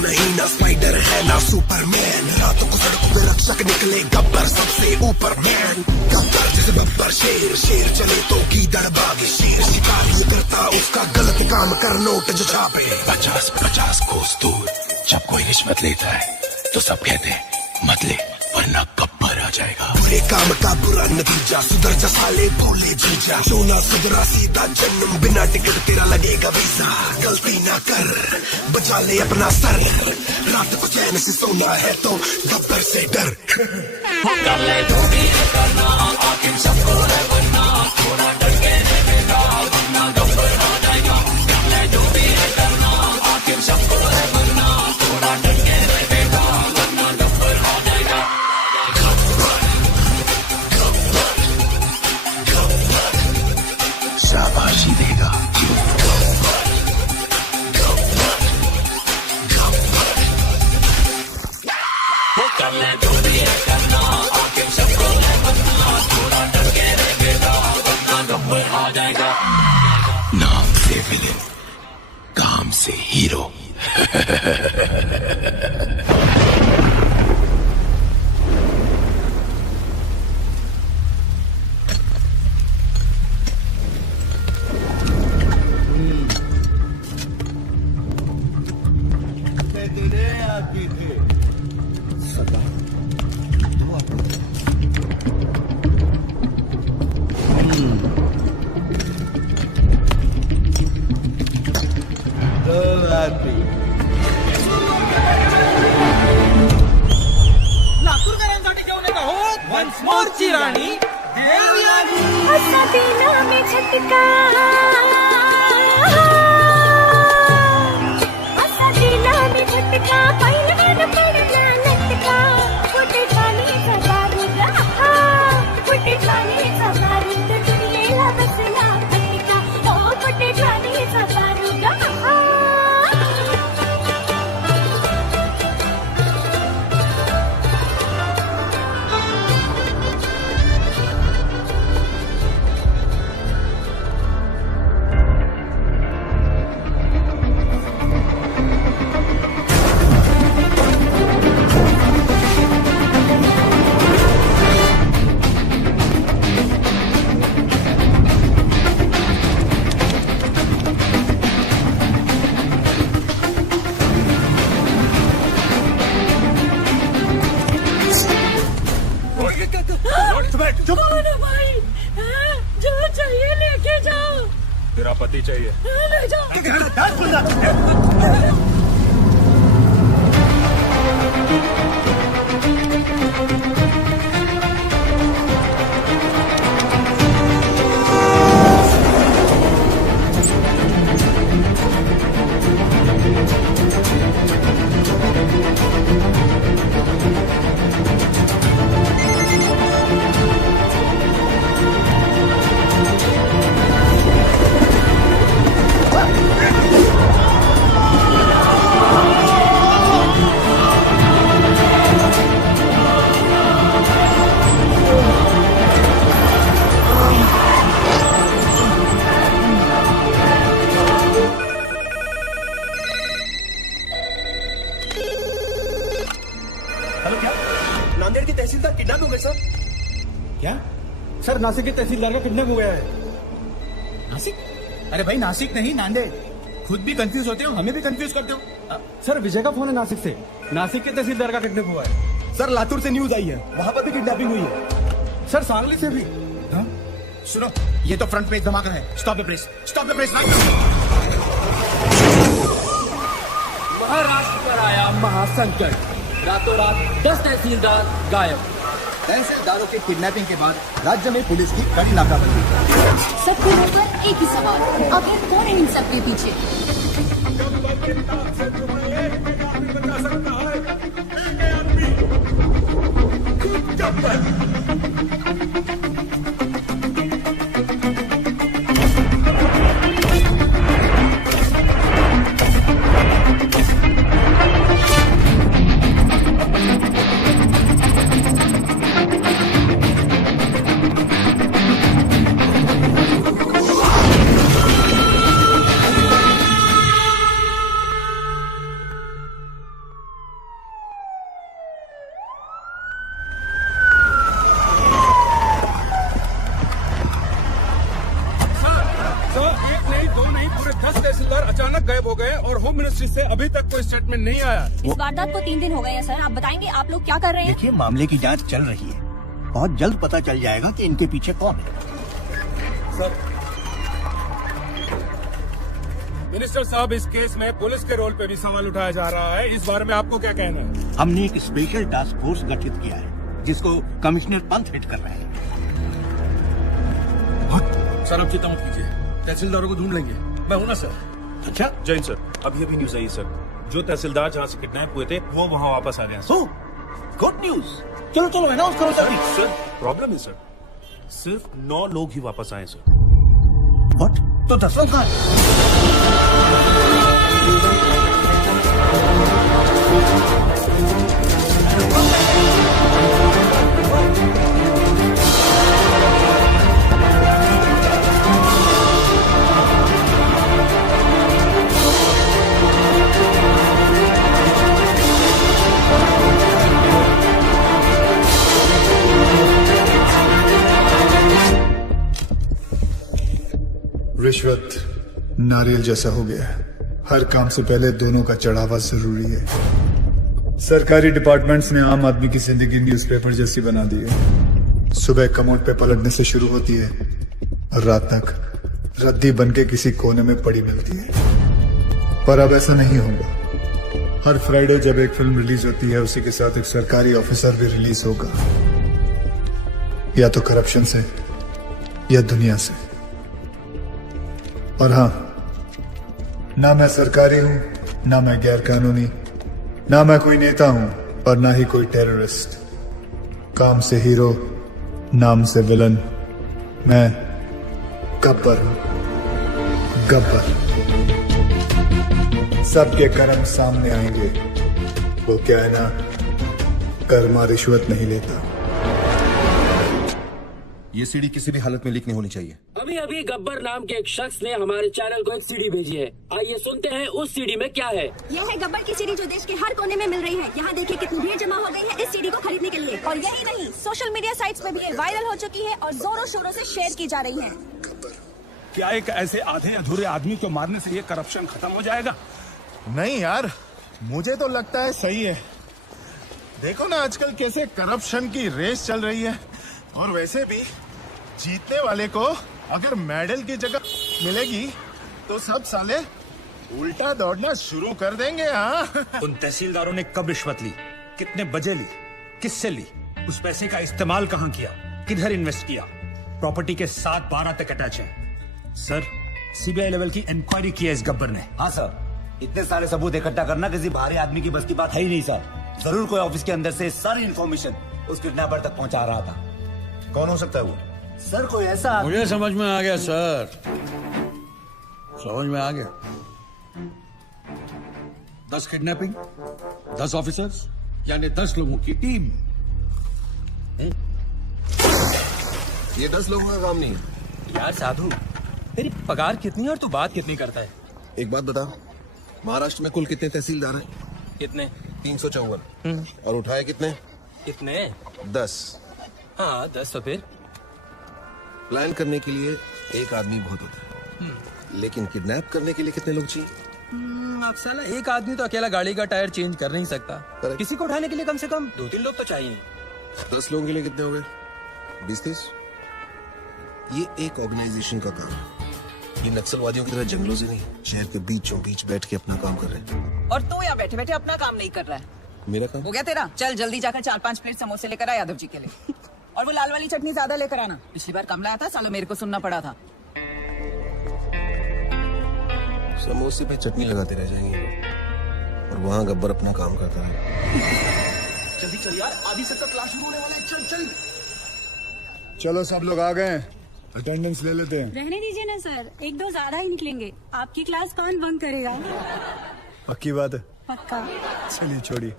नहीं, ना स्पाइडर है ना सुपरमैन। रातों को सड़कों पे रक्षक निकले गब्बर सबसे ऊपर मैन। गब्बर जैसे बब्बर शेर, शेर चले तो गीदड़ बागे। शेर शिकार ये करता उसका गलत काम कर नोट जो छापे। 50-50 कोस दूर जब कोई रिश्वत लेता है तो सब कहते हैं मत ले वरना गब्बर आ जाएगा। बुरे काम का बुरा नतीजा, सुधर जा साले भोले जीजा। सोना सुधरा सीधा जन्म, बिना टिकट तेरा लगेगा वीजा। गलती ना कर बचा ले अपना सर, रात को चैन से सोना है तो गब्बर से डर। कर ले जो भी करना, आखिर सबको है बनना। थोड़ा डर के रहेगा वरना गब्बर आ जाएगा। कर ले जो भी करना, आखिर सबको है बनना। थोड़ा डर के रहेगा वरना गब्बर आ जाएगा। शाबाशी देगा कर ले जो भी है करना, आखिर सबको है बनना। थोड़ा डर के रहेगा वरना गब्बर आ जाएगा। नाम से विलेन, काम से हीरो। लातूरकरांसाठी घेऊन येत आहोत वन्स मोरची राणी देवयानी। असा दिला में झटका, असा दिला में झटका। पहिलवान पडला लटका, कुठे चालीचा बारूद, कुठे चालीचा बारूद। दुनियेला बसला फटका, ओ कुठे चालीचा बारूद। भाई जो चाहिए लेके जाओ। तेरा पति चाहिए, ले जाओ। नांदेड़ की तहसीलदार किडनैप हो गए सर। क्या सर? नासिक के तहसीलदार का किडनैप हो गया है। नासिक? अरे भाई नासिक नहीं, नांदेड़। खुद भी कंफ्यूज होते हो, हमें भी कंफ्यूज करते हो। सर विजय का फोन है नासिक से, नासिक के तहसीलदार का किडनैप हुआ है। सर लातूर से न्यूज आई है, वहां पर भी किडनैपिंग हुई है। सर सांगली से भी। हाँ? सुनो, ये तो फ्रंट पेज धमाका है। Stop the press, stop the press. Maharashtra पर आया महासंकट, रातों रात 10 तहसीलदार गायब। तहसीलदारों के किडनैपिंग के बाद राज्य में पुलिस की कड़ी नाकाबंदी। सबको लेकर एक ही सवाल, आखिर कौन है इन सबके पीछे? होम मिनिस्ट्री से अभी तक कोई स्टेटमेंट नहीं आया। इस वारदात को 3 दिन हो गए हैं सर। आप बताएंगे आप लोग क्या कर रहे हैं? देखिए, मामले की जांच चल रही है। बहुत जल्द पता चल जाएगा कि इनके पीछे कौन है। सर, मिनिस्टर साहब, इस केस में पुलिस के रोल पे भी सवाल उठाया जा रहा है। इस बारे में आपको क्या कहना है? हमने एक स्पेशल टास्क फोर्स गठित किया है जिसको कमिश्नर पंत हेड कर रहे हैं। सर, आप चिंता मत कीजिए, तहसीलदारों को ढूंढ लेंगे। मैं हूं ना सर। अच्छा, जैन सर, अभी अभी न्यूज आई सर, जो तहसीलदार जहाँ से किडनैप हुए थे वो वहाँ वापस आ गए हैं सर। Good news. चलो चलो अनाउंस करो जल्दी। सर, प्रॉब्लम है सर, सिर्फ 9 लोग ही वापस आए सर। व्हाट? तो 10 लोग कहाँ हैं? रिश्वत नारियल जैसा हो गया है। हर काम से पहले दोनों का चढ़ावा जरूरी है। सरकारी डिपार्टमेंट्स ने आम आदमी की जिंदगी न्यूज़पेपर जैसी बना दी है। सुबह कमोड पे पलटने से शुरू होती है और रात तक रद्दी बनके किसी कोने में पड़ी मिलती है। पर अब ऐसा नहीं होगा। हर फ्राइडे जब एक फिल्म रिलीज होती है उसी के साथ एक सरकारी ऑफिसर भी रिलीज होगा, या तो करप्शन से या दुनिया से। और हाँ, ना मैं सरकारी हूं, ना मैं गैर कानूनी, ना मैं कोई नेता हूं और ना ही कोई टेररिस्ट। काम से हीरो, नाम से विलन। मैं गब्बर हूं, गब्बर। सबके कर्म सामने आएंगे। वो क्या है ना, कर्मा रिश्वत नहीं लेता। ये सीडी किसी भी हालत में लीक नहीं होनी चाहिए। अभी अभी गब्बर नाम के एक शख्स ने हमारे चैनल को एक सीडी भेजी है। आइए सुनते हैं उस सीडी में क्या है। यह है गब्बर की सीडी जो देश के हर कोने में मिल रही है। यहाँ देखिए कितनी भीड़ जमा हो गई है इस सीडी को खरीदने के लिए। और यही नहीं, सोशल मीडिया साइट्स पे भी ये वायरल हो चुकी है और जोरों शोरों से शेयर की जा रही है। क्या एक ऐसे आधे अधूरे आदमी को मारने से ये करप्शन खत्म हो जाएगा? नहीं यार, मुझे तो लगता है सही है। देखो ना आजकल कैसे करप्शन की रेस चल रही है। और वैसे भी जीतने वाले को अगर मेडल की जगह मिलेगी तो सब साले उल्टा दौड़ना शुरू कर देंगे। हाँ, उन तहसीलदारों ने कब रिश्वत ली, कितने बजे ली, किससे ली, उस पैसे का इस्तेमाल कहाँ किया, किधर इन्वेस्ट किया, प्रॉपर्टी के 7-12 तक अटैच है। सर, सीबीआई लेवल की इंक्वायरी की है इस गब्बर ने। हाँ सर, इतने सारे सबूत इकट्ठा करना किसी बाहरी आदमी की बस की बात है ही नहीं सर। जरूर कोई ऑफिस के अंदर से सारी इन्फॉर्मेशन उस किडनैपर तक पहुंचा रहा था। कौन हो सकता है वो? सर कोई ऐसा मुझे समझ में आ गया सर, समझ में आ गया। 10 किडनैपिंग, 10 ऑफिसर्स, यानी 10 लोगों की टीम। ये 10 लोगों का काम नहीं है। यार साधु, तेरी पगार कितनी है और तू बात कितनी करता है? एक बात बता, महाराष्ट्र में कुल कितने तहसीलदार हैं? कितने? 354। और उठाए कितने? कितने? 10। हाँ 10। तो फिर प्लान करने के लिए एक आदमी बहुत होता है, लेकिन किडनैप करने के लिए कितने लोग चाहिए? अब साला एक आदमी तो अकेला गाड़ी का टायर चेंज कर नहीं सकता। किसी को उठाने के लिए कम से कम 2-3 लोग तो चाहिए। 10 लोगों के लिए कितने हो गए? 20-30। ये एक ऑर्गेनाइजेशन का काम है। ये नक्सलवादियों की तरह जंगलों से नहीं, शहर के बीचों बीच बैठ के अपना काम कर रहे हैं। और तू यहाँ बैठे बैठे अपना काम नहीं कर रहा है। मेरा काम हो गया तेरा? चल जल्दी जाकर 4-5 प्लेट समोसे लेकर आ यादव जी के लिए। और वो लाल वाली चटनी ज्यादा लेकर आना। पिछली बार कम लाया था, साला मेरे को सुनना पड़ा था। समोसे पे चटनी लगाते रह जाएंगे और वहाँ गब्बर अपना काम करता है। जल्दी चल यार, आधी से तक क्लास शुरू होने वाला है। चल चल। चलो सब लोग आ गए, अटेंडेंस ले लेते हैं। रहने दीजिए ना सर, 1-2 ज्यादा ही निकलेंगे। आपकी क्लास कौन बंक करेगा? पक्की बात है? पक्का। चलिए छोड़िए।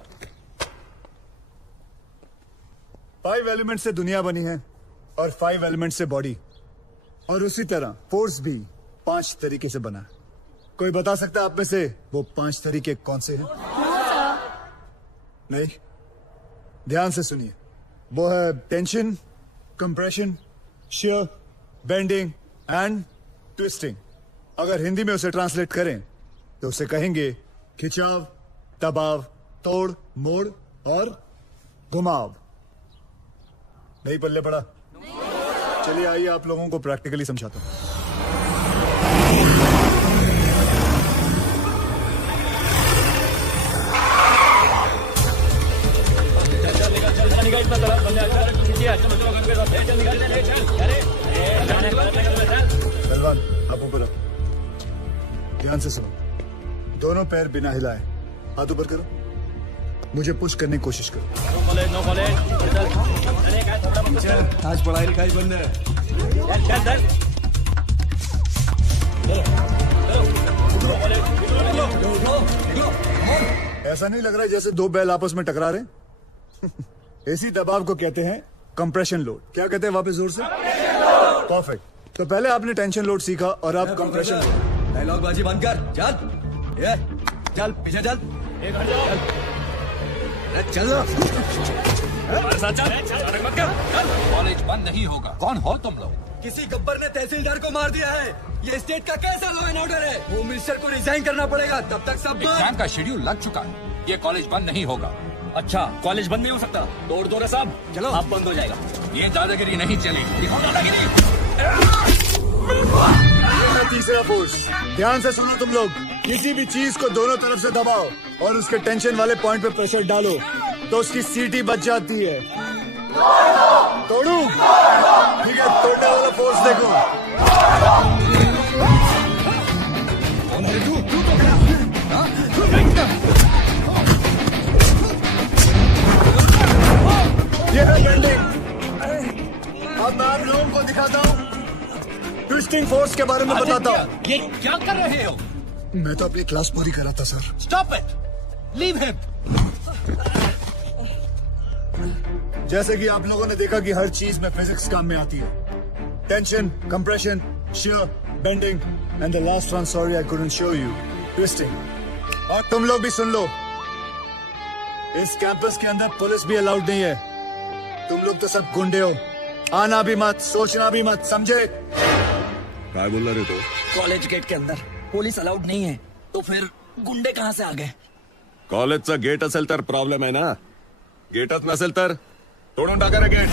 5 एलिमेंट से दुनिया बनी है और 5 एलिमेंट से बॉडी, और उसी तरह फोर्स भी 5 तरीके से बना है। कोई बता सकता है आप में से वो 5 तरीके कौन से हैं? नहीं, ध्यान से सुनिए। वो है tension, compression, shear, bending and twisting. अगर हिंदी में उसे ट्रांसलेट करें तो उसे कहेंगे खिंचाव, दबाव, तोड़, मोड़ और घुमाव। नहीं पल्ले पड़ा? चलिए आइए आप लोगों को प्रैक्टिकली समझाता हूं। पहलवान आप ऊपर आओ, ध्यान से सुनो। दोनों पैर बिना हिलाए हाथ ऊपर करो, मुझे पुश करने की कोशिश करो। आज पढ़ाई लिखाई बंद है। ऐसा नहीं लग रहा है जैसे दो बैल आपस में टकरा रहे? इसी दबाव को कहते हैं कंप्रेशन लोड। क्या कहते हैं वापस जोर से? परफेक्ट। तो पहले आपने टेंशन लोड सीखा और अब कंप्रेशन लोड। डायलॉग बाजी बंद कर, चल ये चल पीछे चल, चल कॉलेज बंद नहीं होगा। कौन हो तुम लोग? किसी गब्बर ने तहसीलदार को मार दिया है। ये स्टेट का कैसा लॉ एंड ऑर्डर है? होम मिनिस्टर को रिजाइन करना पड़ेगा, तब तक सब एग्जाम का शेड्यूल लग चुका है। ये कॉलेज बंद नहीं होगा। अच्छा, कॉलेज बंद नहीं हो सकता? तोड़ दो रे साहब, चलो आप बंद हो जाएगा। ये दादागिरी नहीं चलेगी। दिखाओ दादागिरी। तीसरा फोर्स। ध्यान से सुनो तुम लोग, किसी भी चीज को दोनों तरफ से दबाओ और उसके टेंशन वाले पॉइंट पे प्रेशर डालो तो उसकी सीटी बच जाती है। तोड़ू? ठीक है, तोड़ने वाला फोर्स देखो। ये है बेंडिंग। अब मैं आप लोगों को दिखाता हूँ, ट्विस्टिंग फोर्स के बारे में बताता हूँ। ये क्या कर रहे हो? मैं तो अपनी क्लास पूरी कर रहा था sir. Stop it, leave him. जैसे कि आप लोगों ने देखा कि हर चीज में फिजिक्स काम में आती है। Tension, compression, shear, bending and the last one, sorry I couldn't show you, twisting. और तुम लोग भी सुन लो, इस कैंपस के अंदर पुलिस भी अलाउड नहीं है। तुम लोग तो सब गुंडे हो, आना भी मत, सोचना भी मत, समझे? क्या बोल रहे तो? कॉलेज गेट के अंदर पुलिस अलाउड नहीं है, तो फिर गुंडे कहाँ से आ गए? कॉलेजचा गेट असेल तर प्रॉब्लेम आहे ना, गेटच नसेल तर तोडून टाका रे गेट.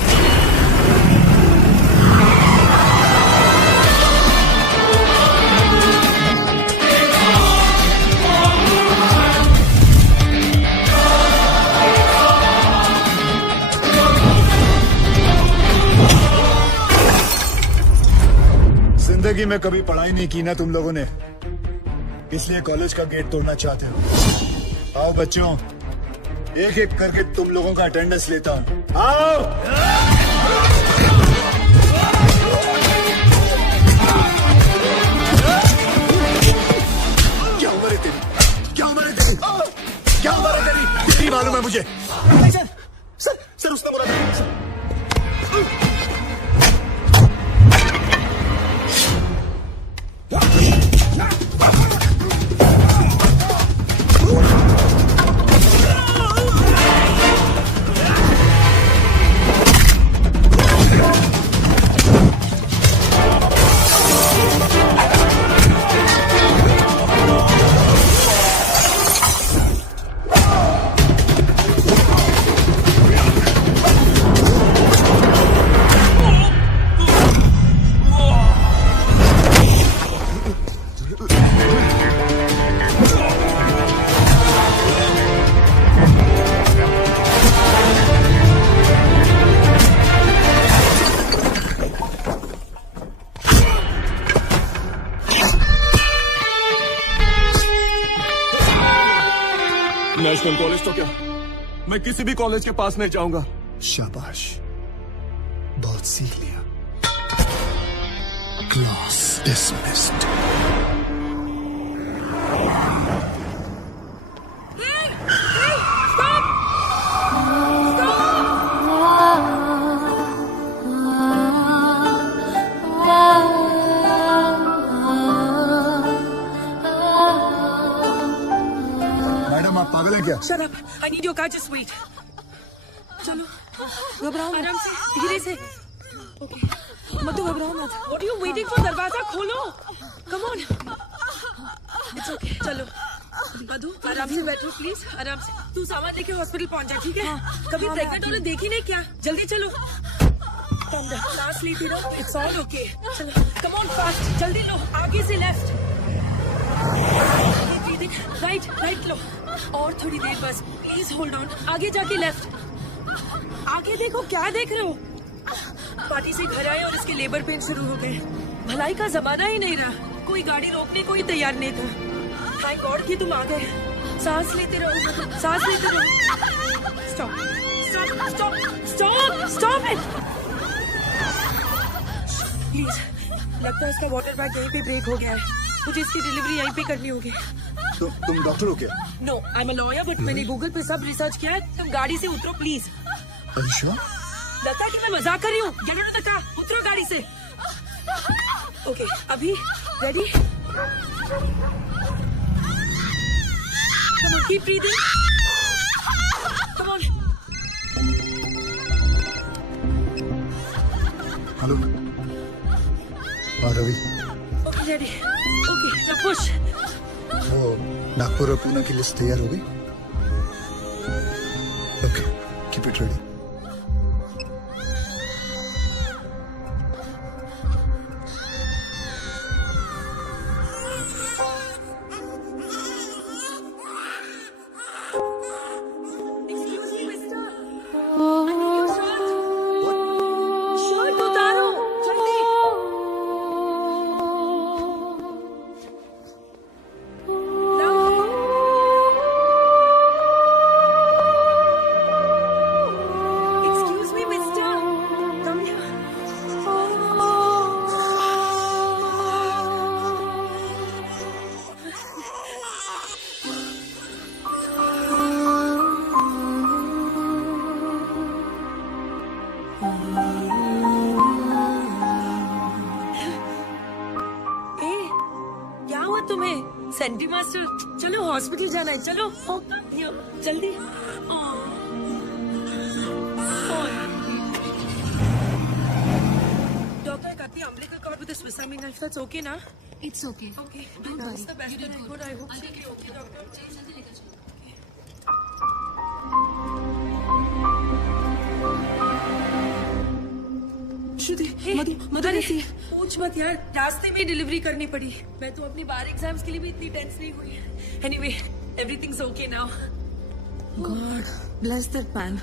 जिंदगी में कभी पढ़ाई नहीं की ना तुम लोगों ने, इसलिए कॉलेज का गेट तोड़ना चाहते हो। आओ बच्चों, एक एक करके तुम लोगों का अटेंडेंस लेता हूं। आओ। क्या उम्र है तेरी? क्या उम्र है तेरी? क्या उम्र है तेरी? कितनी मालूम है मुझे? सर उसने बोला था। नेशनल कॉलेज तो क्या, मैं किसी भी कॉलेज के पास नहीं जाऊंगा. शाबाश, बहुत सीख लिया. Class dismissed. मैडम आप पागल हैं क्या? Shut up. I need your car. Just wait. चलो, घबराओ आराम से, धीरे से. मत घबराओ मत. What are you waiting for? दरवाजा खोलो. Come on. इट्स ओके, चलो मधु आराम से बैठो प्लीज, आराम से। तू सामान लेके हॉस्पिटल पहुंच जा, ठीक है? कभी प्रेग्नेंट होने देखी नहीं क्या? जल्दी चलो, सांस लेती रहो, इट्स ऑल ओके। चलो कम ऑन फास्ट, जल्दी लो, आगे से लेफ्ट, राइट राइट लो, और थोड़ी देर बस, प्लीज होल्ड ऑन, आगे जाके लेफ्ट, आगे देखो, क्या देख रहे हो? पार्टी से घर आए और इसके लेबर पेन शुरू हो गए। भलाई का जमाना ही नहीं रहा, कोई गाड़ी रोकने को ही तैयार नहीं था। थैंक गॉड कि तुम आ गए। सांस लेते रहो, सांस लेते रहो। Stop stop stop stop stop it please. लगता है इसका वाटर बैग यहीं पे ब्रेक हो गया है, मुझे इसकी डिलीवरी यहीं पे करनी होगी। तुम डॉक्टर हो क्या? No, I am a lawyer, but मैंने गूगल पे सब रिसर्च किया है। तुम गाड़ी से उतरो प्लीज। लगता है कि मैं मजाक कर रही हूँ। Get out of the car, उतरो गाड़ी से। ओके, अभी ready? Come on, keep breathing. Come on. Hello, Ravi. Okay, ready. Okay, now push. वो नागपुर और पुणे की लिस्ट तैयार हो गई? Okay, keep it ready. Senti master, चलो हॉस्पिटल जाना है, चलो जल्दी। डॉक्टर कहती है umbilical cord with a Swiss Army knife, that's okay ना? It's okay. Okay. Don't worry. The best You did good. I hope so. Okay, doctor. मधु पूछ मत यार, रास्ते में डिलीवरी करनी पड़ी। मैं तो अपनी बार एग्जाम्स के लिए भी इतनी टेंस नहीं हुई। Anyway, everything's okay now. God bless that man.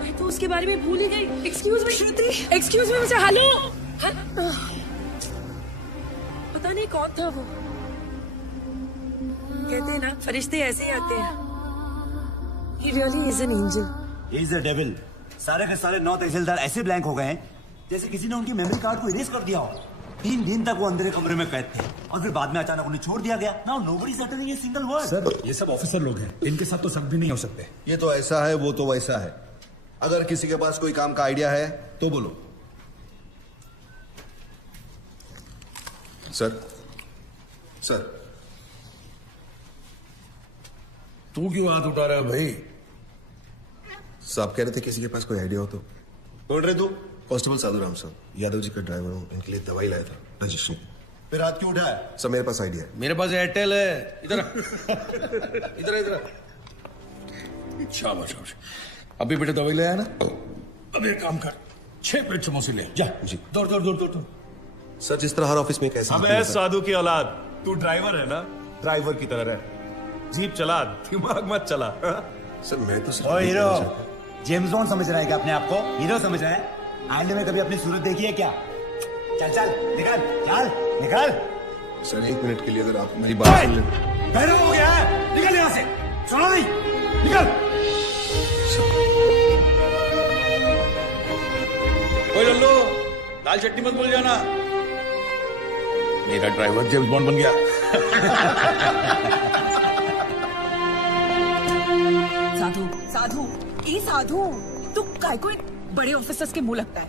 मैं तो उसके बारे में भूल ही गई। एक्सक्यूज मी श्रुति, एक्सक्यूज मी, मुझे हेलो। पता नहीं कौन था वो। कहते हैं ना, फरिश्ते ऐसे ही आते हैं। He really is an angel. He is a devil. सारे के सारे 9 तहसीलदार ऐसे ब्लैंक हो गए हैं जैसे किसी ने उनकी मेमोरी कार्ड को इरेज कर दिया हो। 3 दिन तक वो अंदर कमरे में कैद थे और फिर बाद में अचानक उन्हें छोड़ दिया गया। Now nobody is uttering a single word. Sir, ये सब ऑफिसर लोग हैं, इनके साथ तो सब भी नहीं हो सकते। ये तो ऐसा है, वो तो वैसा है। अगर किसी के पास कोई काम का आइडिया है तो बोलो। सर, सर, तू क्यों हाथ उठा रहा है भाई? साहब कह रहे थे किसी के पास कोई आइडिया हो तो। बोल रहे तू? कांस्टेबल साधु राम साहब, यादव जी का ड्राइवर हूँ, इनके लिए दवाई लाया था, रजिस्ट्री। फिर हाथ क्यों उठाया? सर मेरे पास आइडिया है। मेरे पास एयरटेल है। इधर इधर इधर। शाबाश शाबाश। अभी बेटे दवाई ले आया ना? अब एक काम कर, 6 प्लेट समोसे ले जा। जी। दौड़ दौड़ दौड़ दौड़। सर जिस तरह हर ऑफिस में कैसे? अबे साधु की औलाद, तू ड्राइवर है ना? ड्राइवर की तरह रह, जीप चला, दिमाग मत चला। सर मैं तो ओ हीरो, जेम्स बॉन्ड समझ रहा है क्या अपने आप को? हीरो समझ रहा है? आईने में कभी अपनी सूरत देखी है क्या? चल चल निकल, चल निकल। सर 1 मिनट के लिए अगर आप मेरी बात सुन लें। बहरा हो गया है, निकल यहाँ से। सुनो नहीं, निकल। कोई लल्लू, दाल चटनी मत भूल जाना। मेरा ड्राइवर जेम्स बॉन्ड बन गया। साधु साधु, ए साधु, तू काय को बड़े ऑफिसर्स के मुंह लगता है?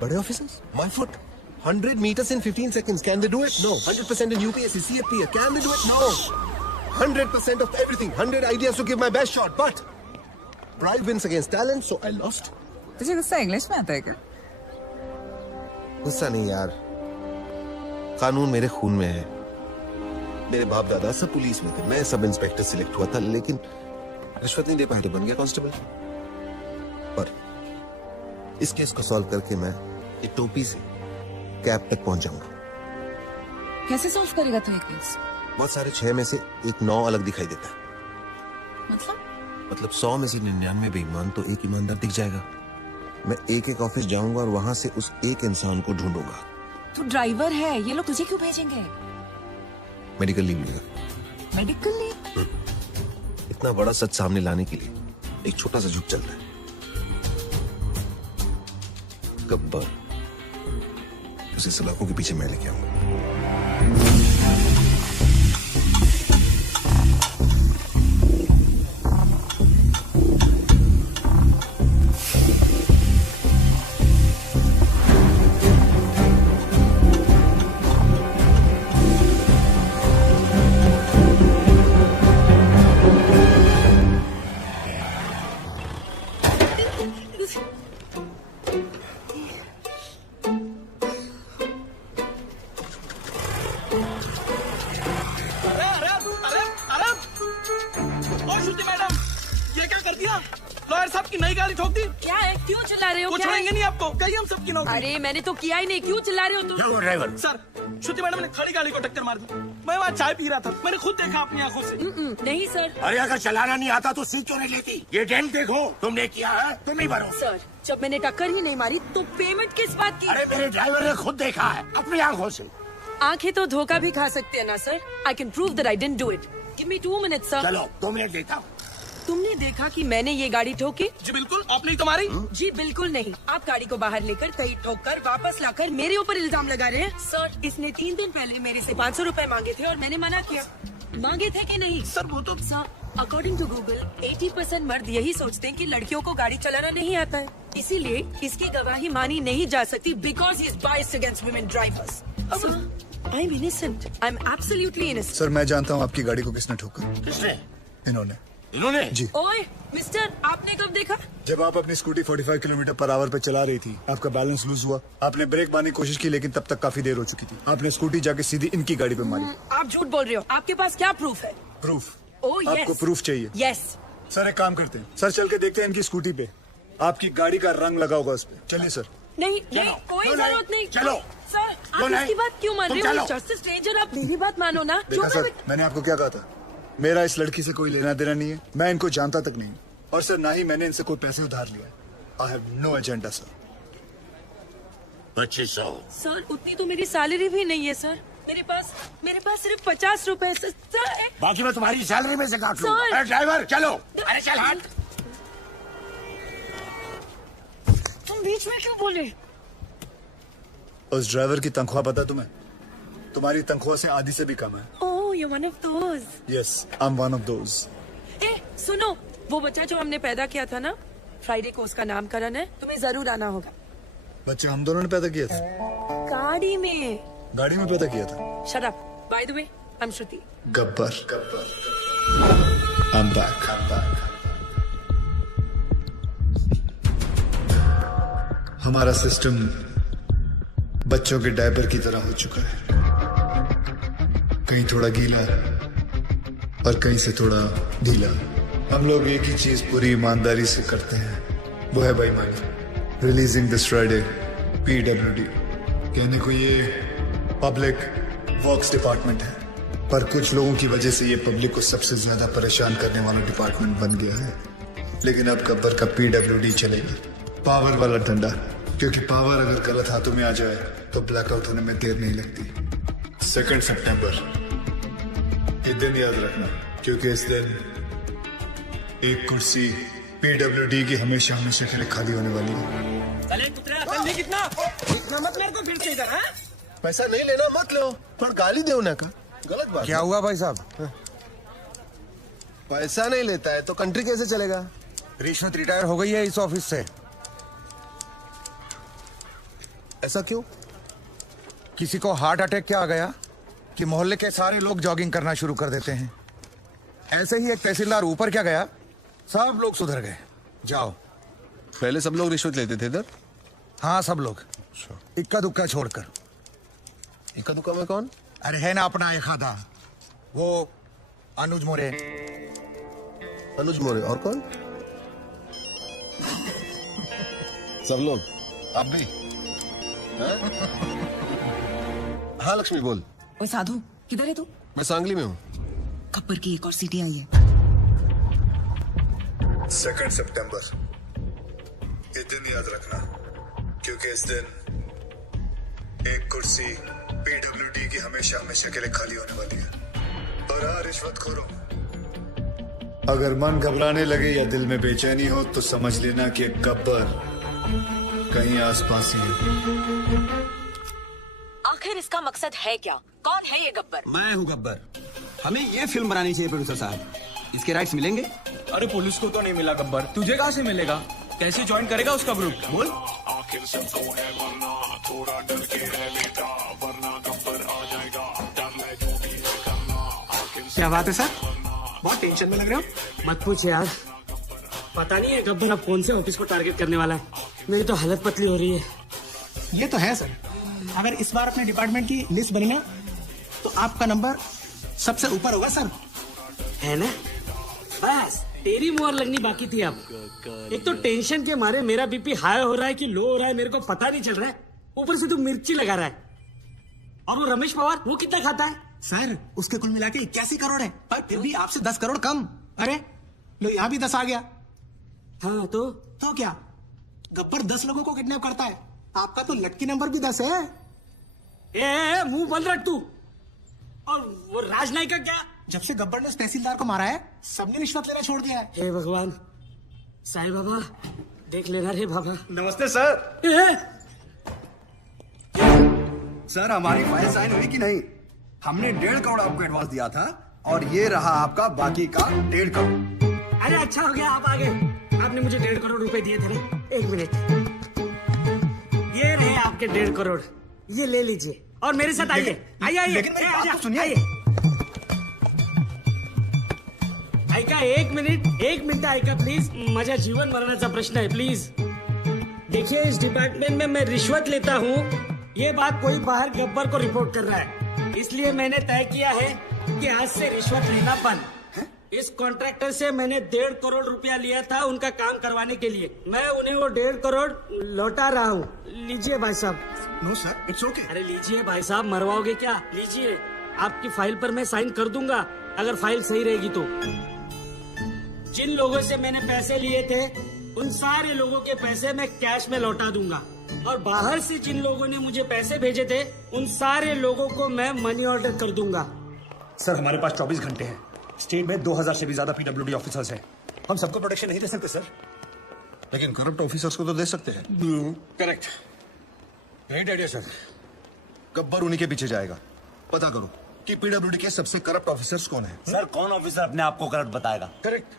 बड़े officers? My foot. 100 meters in 15 seconds. Can they do it? No. 100% in UPSC, CFP. Can they do it? No. 100% of everything. 100 ideas to give my best shot. But pride wins against talent, so I lost. तुझे गुस्सा English में आता है क्या? गुस्सा नहीं यार, कानून मेरे खून में है। मेरे बाप दादा सब पुलिस में थे, मैं सब इंस्पेक्टर सिलेक्ट हुआ था, लेकिन रिश्वत नहीं दे पाया तो बन गया कांस्टेबल। पर इस केस को सॉल्व करके मैं ये टोपी से कैब तक पहुंच जाऊंगा। कैसे सॉल्व करेगा तू ये केस? बहुत सारे 6 में से एक 9 अलग दिखाई देता है। मतलब 100 में से 99 बेईमान तो एक ईमानदार दिख जाएगा। मैं एक ऑफिस जाऊंगा और वहां से उस एक इंसान को ढूंढूंगा। तू ड्राइवर है, ये लोग तुझे क्यों भेजेंगे? मेडिकल लीव लेगा। Medical leave? इतना बड़ा सच सामने लाने के लिए एक छोटा सा झूठ चल रहा है। गब्बर, उसे सलाखों के पीछे मैं लेके आऊंगा। अरे मैंने तो किया ही नहीं, क्यों चिल्ला रहे हो तुम? क्या हुआ ड्राइवर? सर, श्रुति मैडम ने खड़ी गाड़ी को टक्कर मार दी। मैं वहाँ चाय पी रहा था, मैंने खुद देखा अपनी आंखों से। नहीं सर। अरे अगर चलाना नहीं आता तो सीट क्यों नहीं लेती? ये डेंट देखो, तुमने किया है, तुम ही भरो। सर, जब मैंने टक्कर ही नहीं मारी तो पेमेंट किस बात की? अरे मेरे ड्राइवर ने खुद देखा है अपनी आंखों से। आंखें तो धोखा भी खा सकते हैं ना sir. I can prove that I didn't do it. Give me 2 minutes sir. चलो 2 मिनट देता हूँ। तुमने देखा कि मैंने ये गाड़ी ठोकी? जी बिल्कुल, आपने ही तो मारी। जी बिल्कुल नहीं, आप गाड़ी को बाहर लेकर कहीं ठोककर वापस लाकर मेरे ऊपर इल्जाम लगा रहे हैं। सर, इसने 3 दिन पहले मेरे से 500 रुपए मांगे थे और मैंने मना किया। मांगे थे कि नहीं? सर वो तो सर, अकॉर्डिंग टू गूगल 80% मर्द यही सोचते हैं कि लड़कियों को गाड़ी चलाना नहीं आता है, इसीलिए इसकी गवाही मानी नहीं जा सकती because he is biased against women drivers. I am innocent, I am absolutely innocent. Sir, मैं जानता हूँ आपकी गाड़ी को किसने ठोका। किसने? इन्होंने जी। ओए मिस्टर, आपने कब देखा? जब आप अपनी स्कूटी 45 किलोमीटर पर आवर पे चला रही थी, आपका बैलेंस लूज हुआ, आपने ब्रेक मारने की कोशिश की लेकिन तब तक काफी देर हो चुकी थी। आपने स्कूटी जाके सीधी इनकी गाड़ी पे मारी। आप झूठ बोल रहे हो, आपके पास क्या प्रूफ है? प्रूफ? Oh yes. आपको प्रूफ चाहिए? यस। सर एक काम करते हैं, सर चल के देखते हैं इनकी स्कूटी पे आपकी गाड़ी का रंग लगा होगा उस पे। चलिए सर। नहीं नहीं, कोई जरूरत नहीं। चलो सर, आप इसकी बात क्यों मान रहे हो? जस्ट स्ट्रेंजर, आप मेरी बात मानो ना। देखा सर, मैंने आपको क्या कहा था, मेरा इस लड़की से कोई लेना देना नहीं है, मैं इनको जानता तक नहीं, और सर ना ही मैंने इनसे कोई पैसे उधार लिया। I have no agenda sir. 2500। Sir, उतनी तो मेरी सैलरी भी नहीं है सर। मेरे पास सिर्फ 50 रुपए सर। बाकी मैं तुम्हारी सैलरी में से काट लूं। सर। अरे ड्राइवर चलो। अरे चल हट। तुम बीच में क्यों बोले? उस ड्राइवर की तनख्वाह पता तुम्हें? तुम्हारी तनख्वाह से आधी से भी कम है। ओह, you're one of those. Yes, I'm one of those. सुनो, वो बच्चा जो हमने पैदा किया था ना, फ्राइडे को उसका नामकरण है, तुम्हें जरूर आना होगा। बच्चे हम दोनों ने पैदा किया था? गाड़ी में। गाड़ी में पैदा किया था? Shut up. By the way, I'm Shruti. Gabbar. I'm back. हमारा सिस्टम बच्चों के डायपर की तरह हो चुका है, कहीं थोड़ा गीला और कहीं से थोड़ा ढीला। हम लोग एक ही चीज पूरी ईमानदारी से करते हैं, वो है बेईमानी। Releasing this Friday PWD। कहने को ये पब्लिक वर्क्स डिपार्टमेंट है, पर कुछ लोगों की वजह से ये पब्लिक को सबसे ज्यादा परेशान करने वाला डिपार्टमेंट बन गया है। लेकिन अब गब्बर का PWD चलेगा, पावर वाला डंडा, क्योंकि पावर अगर गलत हाथों में आ जाए तो ब्लैकआउट होने में देर नहीं लगती। 2 सितंबर, ये दिन याद रखना, क्योंकि इस दिन एक कुर्सी PWD की हमेशा हमेशा के लिए खाली होने वाली है। कितना मत मेरे को फिर से इधर। पैसा नहीं लेना मत लो, पर गाली दे उन्हें का गलत बात। क्या हुआ भाई साहब? पैसा नहीं लेता है तो कंट्री कैसे चलेगा? रिश्वत रिटायर हो गई है इस ऑफिस से। ऐसा क्यों? किसी को हार्ट अटैक क्या आ गया कि मोहल्ले के सारे लोग जॉगिंग करना शुरू कर देते हैं। ऐसे ही एक तहसीलदार ऊपर क्या गया, सब लोग सुधर गए। जाओ। पहले सब लोग रिश्वत लेते थे इधर? हाँ सब लोग, इक्का दुक्का छोड़कर। इक्का दुक्का में कौन? अरे है ना अपना एक आधा, वो अनुज मोरे। अनुज मोरे और कौन? सब लोग। आप भी? हाँ लक्ष्मी बोल। ओए साधु, किधर है तू? मैं सांगली में हूँ। खप्पर की एक और सीटी आई है। 2 सितंबर, ये दिन याद रखना, क्योंकि इस दिन एक कुर्सी पीडब्ल्यूडी की हमेशा हमेशा के लिए खाली होने वाली है। और हाँ रिश्वतखोरों, अगर मन घबराने लगे या दिल में बेचैनी हो तो समझ लेना कि गब्बर कहीं आसपास ही है। आखिर इसका मकसद है क्या? कौन है ये गब्बर? मैं हूँ गब्बर। हमें ये फिल्म बनानी चाहिए प्रोड्यूसर साहब। इसके राइट्स मिलेंगे? अरे पुलिस को तो नहीं मिला गब्बर, तुझे कहाँ से मिलेगा? कैसे ज्वाइन करेगा उसका ग्रुप? बोल। क्या बात है सर, बहुत टेंशन में लग रहे हो? मत पूछ यार, पता नहीं है गब्बर अब कौन से ऑफिस को टारगेट करने वाला है। मेरी तो हालत पतली हो रही है। ये तो है सर, अगर इस बार अपने डिपार्टमेंट की लिस्ट बनी ना तो आपका नंबर सबसे ऊपर होगा सर, है ना? बस तेरी मुहर लगनी बाकी थी। अब एक तो टेंशन के मारे मेरा बीपी हाई हो रहा है कि लो हो रहा है मेरे को पता नहीं चल रहा है, ऊपर से तू मिर्ची लगा रहा है। और वो रमेश पवार, वो कितना खाता है? सर उसके कुल मिला के 81 करोड़ है, पर फिर भी आपसे 10 करोड़ कम। अरे लो यहाँ भी 10 आ गया। हाँ तो क्या गब्बर 10 लोगों को किडनैप करता है, आपका तो लटकी नंबर भी 10 है। ए मुंह बंद रख तू। और वो राजनायक का क्या? जब से गब्बर ने उस तहसीलदार को मारा है सबने रिश्वत लेना छोड़ दिया है। हे भगवान, साईं बाबा देख लेना रे बाबा। नमस्ते सर। सर हमारी फाइल साइन हुई कि नहीं? हमने 1.5 करोड़ आपको एडवांस दिया था और ये रहा आपका बाकी का 1.5 करोड़। अरे अच्छा हो गया आप आ गए। आपने मुझे 1.5 करोड़ रुपए दिए थे ना। एक मिनट, ये रहे आपके 1.5 करोड़, ये ले लीजिए और मेरे साथ आइए। आइए लेकिन मेरी बात तो सुनिए। ऐका एक मिनिट ऐका प्लीज, माझ्या जीवन मरणाचा प्रश्न है प्लीज। देखिए इस डिपार्टमेंट में मैं रिश्वत लेता हूँ, ये बात कोई बाहर गब्बर को रिपोर्ट कर रहा है, इसलिए मैंने तय किया है कि आज से रिश्वत लेना बंद। इस कॉन्ट्रैक्टर से मैंने 1.5 करोड़ रुपया लिया था उनका काम करवाने के लिए, मैं उन्हें वो 1.5 करोड़ लौटा रहा हूँ। लीजिए भाई साहब। No sir it's okay. अरे लीजिए भाई साहब, मरवाओगे क्या? लीजिए, आपकी फाइल पर मैं साइन कर दूंगा अगर फाइल सही रहेगी तो। जिन लोगों से मैंने पैसे लिए थे उन सारे लोगों के पैसे मैं कैश में लौटा दूंगा, और बाहर से जिन लोगों ने मुझे पैसे भेजे थे उन सारे लोगों को मैं मनी ऑर्डर कर दूंगा। सर हमारे पास 24 घंटे हैं। स्टेट में 2000 से भी ज्यादा पीडब्ल्यूडी ऑफिसर्स हैं, हम सबको प्रोटेक्शन नहीं दे सकते सर। लेकिन करप्ट ऑफिसर्स को तो दे सकते हैं। Correct, great idea sir. Gabbar उन्हीं के पीछे जाएगा। पता करो कि पीडब्ल्यूडी के सबसे करप्ट ऑफिसर्स कौन है। सर कौन ऑफिसर अपने आप को करप्ट बताएगा? करेक्ट,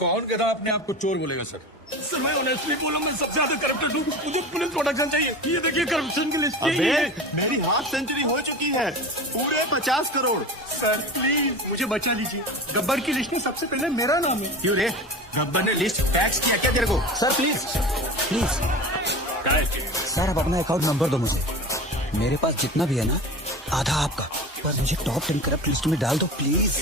कौन कहता अपने आप को चोर बोलेगा सर? सर मैं ऑनेस्टली बोलूं, मैं सबसे ज्यादा करप्टेड हूँ, मुझे पुलिस प्रोटेक्शन चाहिए। ये देखिए करप्शन की लिस्ट। मेरी हाफ सेंचुरी हो चुकी है, पूरे 50 करोड़। सर प्लीज मुझे बचा लीजिए, गब्बर की लिस्ट में सबसे पहले मेरा नाम है। क्यों रे, गब्बर ने लिस्ट टैक्स किया क्या तेरे को? सर प्लीज सर, आप अपना अकाउंट नंबर दो मुझे, मेरे पास जितना भी है ना आधा आपका, पर मुझे टॉप 10 करप्ट लिस्ट में डाल दो प्लीज।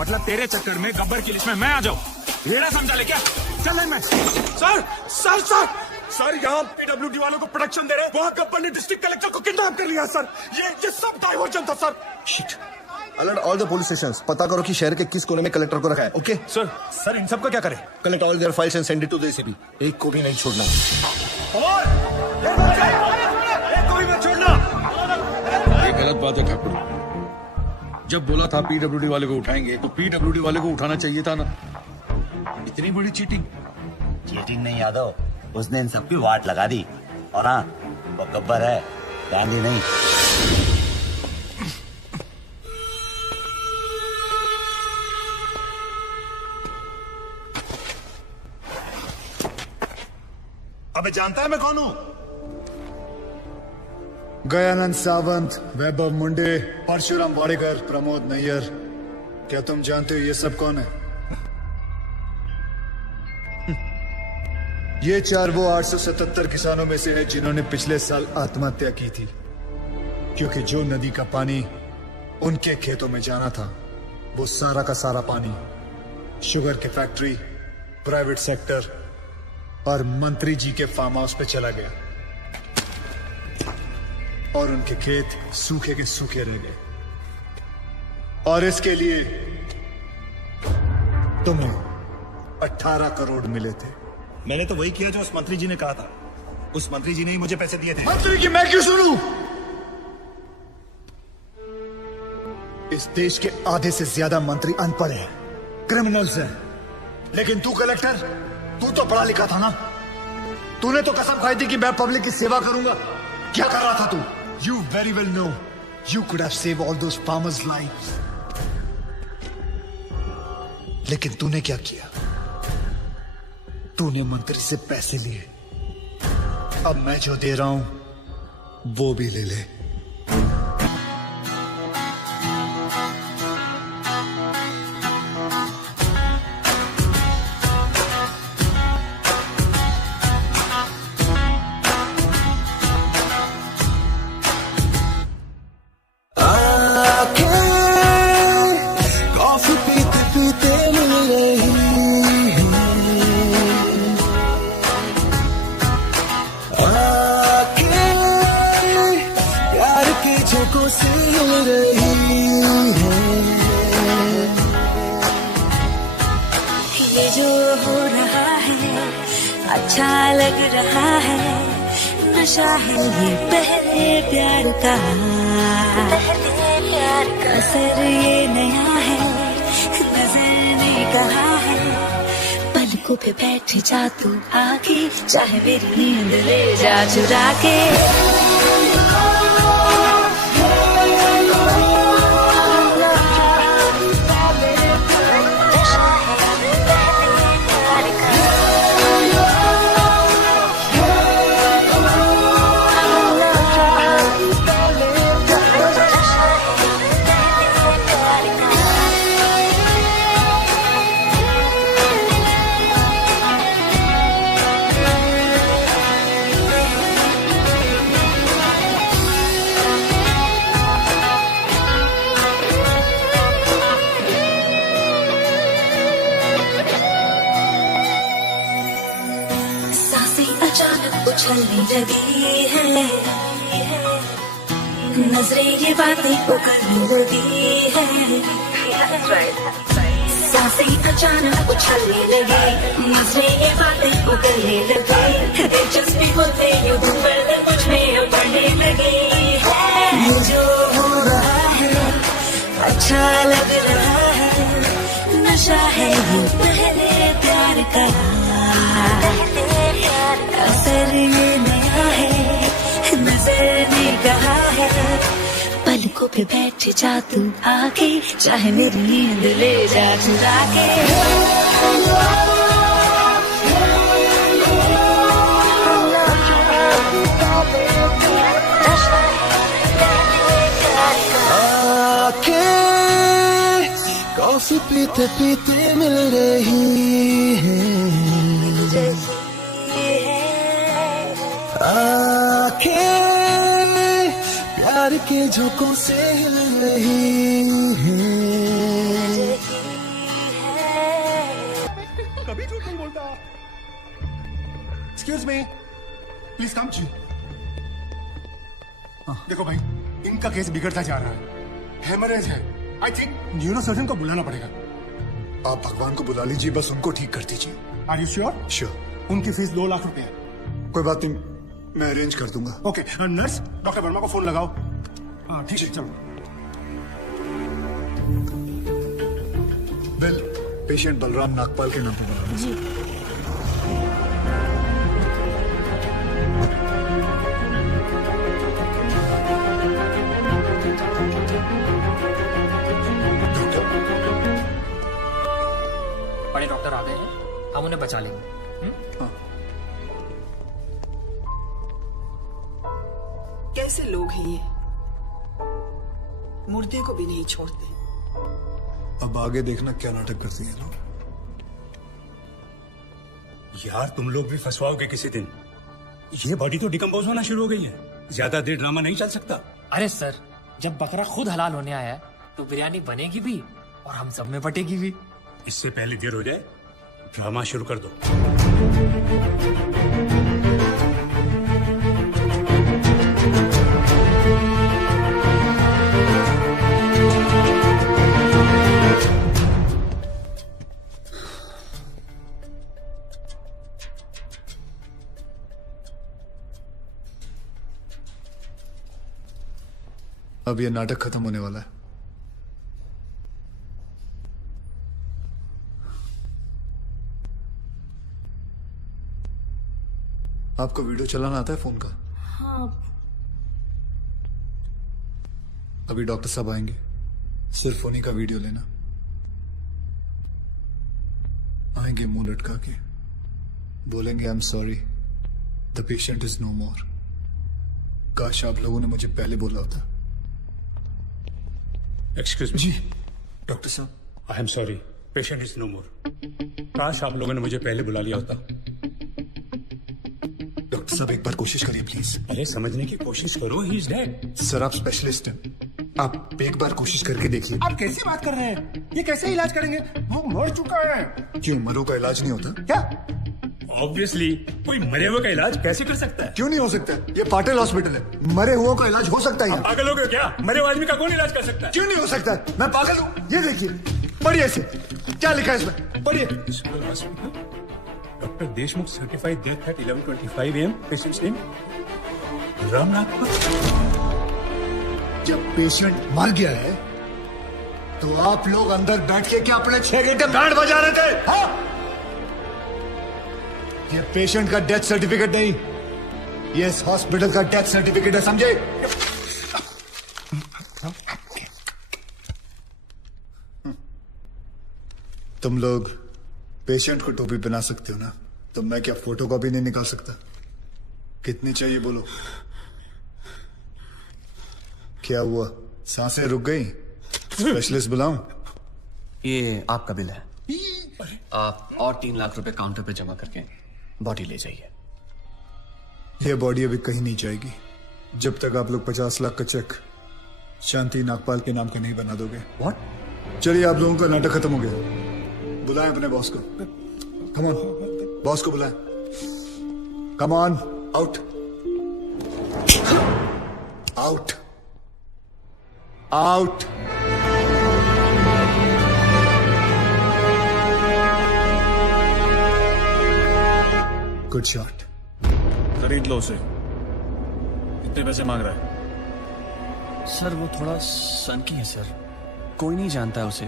मतलब तेरे चक्कर में गब्बर की लिस्ट में मैं आ जाऊं, ये समझा ले क्या? चल मैं सर सर सर सर यहाँ पीडब्ल्यूडी वालों को प्रोटेक्शन दे रहे, वहाँ गब्बर ने डिस्ट्रिक्ट कलेक्टर को किडनैप कर लिया सर। ये सब डाइवर्जन था sir. Shit. Alert all the police stations, पता करो कि शहर के किस कोने में कलेक्टर को रखा है। Okay sir. सर इन सब का क्या करें? Collect all their files and send it to the ACP. एक को भी नहीं छोड़ना। एक को भी मत छोड़ना। ये गलत बात है ठाकुर, जब बोला था पीडब्ल्यूडी वाले को उठाएंगे तो पीडब्ल्यूडी वाले को उठाना चाहिए था ना। इतनी बड़ी चीटिंग नहीं यादव, उसने इन सबकी वाट लगा दी। और हाँ, वो गब्बर है, गांधी नहीं। अबे जानता है मैं कौन हूँ? गयानंद सावंत, वैभव मुंडे, परशुराम वाडेकर, प्रमोद नैयर। क्या तुम जानते हो ये सब कौन है? ये 4 वो 877 किसानों में से हैं जिन्होंने पिछले साल आत्महत्या की थी, क्योंकि जो नदी का पानी उनके खेतों में जाना था वो सारा का सारा पानी शुगर की फैक्ट्री, प्राइवेट सेक्टर और मंत्री जी के फार्म हाउस पे चला गया और उनके खेत सूखे के सूखे रह गए। और इसके लिए तुम्हें 18 करोड़ मिले थे। मैंने तो वही किया जो उस मंत्री जी ने कहा था। उस मंत्री जी ने ही मुझे पैसे दिए थे। मंत्री की मैं क्यों सुनूं? इस देश के आधे से ज्यादा मंत्री अनपढ़ हैं, क्रिमिनल्स हैं। लेकिन तू कलेक्टर, तू तो पढ़ा लिखा था ना। तूने तो कसम खाई थी कि मैं पब्लिक की सेवा करूंगा। क्या कर रहा था तू? You very well know you could have saved all those farmers' lives. लेकिन तूने क्या किया? तूने मंत्री से पैसे लिए। अब मैं जो दे रहा हूं वो भी ले ले। अच्छा लग रहा है, नशा है ये पहले प्यार का, कसर ये नया है, नजर ने कहा है, पलकों पे बैठ जा तू आके, चाहे मेरी नींद ले जा चुरा के। उछलने लगी है, नजरें ये बातें उगलने लगी है, सांसें अचानक उछलने लगी, नजरें ये बातें उगलने लगी, दिलचस्पी होते यूं बढ़ते मुझ में बढ़ने लगी है। ये जो हो रहा है अच्छा लग रहा है, नशा है ये पहले प्यार का, असर ये नया है, नजर ने कहा है, पलकों पे बैठ जा तू आके, चाहे मेरी नींद ले जा चुरा के। आके कॉफी पीते पीते मिल रही है, आके प्यार के झोंकों से हिल रही है। कभी झूठ नहीं बोलता। एक्सक्यूज मी, प्लीज कम जी। देखो भाई, इनका केस बिगड़ता जा रहा है, हेमरेज है। आई थिंक न्यूरोसर्जन को बुलाना पड़ेगा। आप भगवान को बुला लीजिए, बस उनको ठीक कर दीजिए। Are you sure? श्योर। उनकी फीस 2 लाख रुपए है। कोई बात नहीं, मैं अरेंज कर दूंगा। ओके, नर्स डॉक्टर वर्मा को फोन लगाओ। हाँ ठीक है, चलो। बिल पेशेंट बलराम नागपाल के नाम पर बना जी। बड़े डॉक्टर आ गए हैं, हम उन्हें बचा लेंगे। कैसे लोग हैं ये, मुर्दे को भी नहीं छोड़ते। अब आगे देखना क्या नाटक करती है ना। यार तुम लोग भी फंसवाओगे किसी दिन। ये बॉडी तो डिकम्पोज होना शुरू हो गई है, ज्यादा देर ड्रामा नहीं चल सकता। अरे सर, जब बकरा खुद हलाल होने आया है तो बिरयानी बनेगी भी और हम सब में बटेगी भी। इससे पहले देर हो जाए ड्रामा शुरू कर दो। अब ये नाटक खत्म होने वाला है। आपको वीडियो चलाना आता है फोन का? हाँ। अभी डॉक्टर साहब आएंगे, सिर्फ उन्हीं का वीडियो लेना। आएंगे मुंह लटका के, बोलेंगे I am sorry, the patient is no more. काश आप लोगों ने मुझे पहले बोला होता। Excuse me. जी डॉक्टर साहब। I am sorry, patient is no more. काश आप लोगों ने मुझे पहले बुला लिया होता। डॉक्टर साहब एक बार कोशिश करिए प्लीज। अरे समझने की कोशिश करो, ही इज डेड। सर आप स्पेशलिस्ट हैं, आप एक बार कोशिश करके देखिए। आप कैसी बात कर रहे हैं? ये कैसे इलाज करेंगे? वो मर चुका है। क्यों, मरो का इलाज नहीं होता क्या? ऑब्वियसली कोई मरे हुए का इलाज कैसे कर सकता है? क्यों नहीं हो सकता? ये पाटिल हॉस्पिटल है, मरे हुए का इलाज हो सकता है। पागल हो गए क्या? मरे हुए आदमी का कौन इलाज कर सकता है? क्यों नहीं हो सकता? मैं पागल हूँ? ये देखिए, पढ़िए इसे, क्या लिखा है इसमें, पढ़िए। Doctor Deshmukh certified death eight 11:25 AM। Patients name Ramnath. जब पेशेंट मर गया है तो आप लोग अंदर बैठ के क्या अपने 6 घंटे बैंड बजा रहे थे? हाँ? ये पेशेंट का डेथ सर्टिफिकेट नहीं, ये इस हॉस्पिटल का डेथ सर्टिफिकेट है, समझे? तुम लोग पेशेंट को टोपी पहना सकते हो ना, तो मैं क्या फोटो कॉपी नहीं निकाल सकता? कितनी चाहिए बोलो? क्या हुआ, सांसें रुक गई? स्पेशलिस्ट बुलाऊं? ये आपका बिल है, आप और 3 लाख रुपए काउंटर पे जमा करके बॉडी ले जाइए। ये बॉडी अभी कहीं नहीं जाएगी जब तक आप लोग 50 लाख का चेक शांति नागपाल के नाम का नहीं बना दोगे। व्हाट? चलिए आप लोगों का नाटक खत्म हो गया, बुलाएं अपने बॉस को। कम ऑन, बॉस को बुलाएं। Come on, out out out. Good shot. खरीद लो उसे। कितने पैसे मांग रहा है? सर वो थोड़ा सनकी है सर, कोई नहीं जानता है उसे।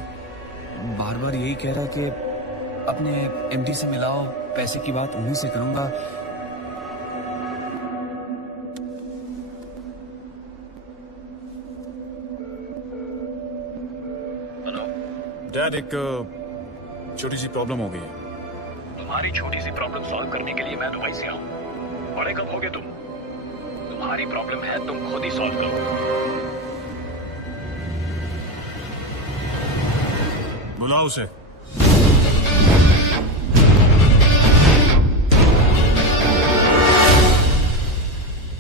बार बार यही कह रहा है कि अपने एमडी से मिलाओ, पैसे की बात उन्हीं से करूंगा। डैड, एक छोटी सी प्रॉब्लम हो गई है। तुम्हारी छोटी सी प्रॉब्लम सॉल्व करने के लिए मैं दुबई से आऊं। बड़े कब होगे तुम? तुम्हारी प्रॉब्लम है, तुम खुद ही सॉल्व करो। बुलाओ उसे।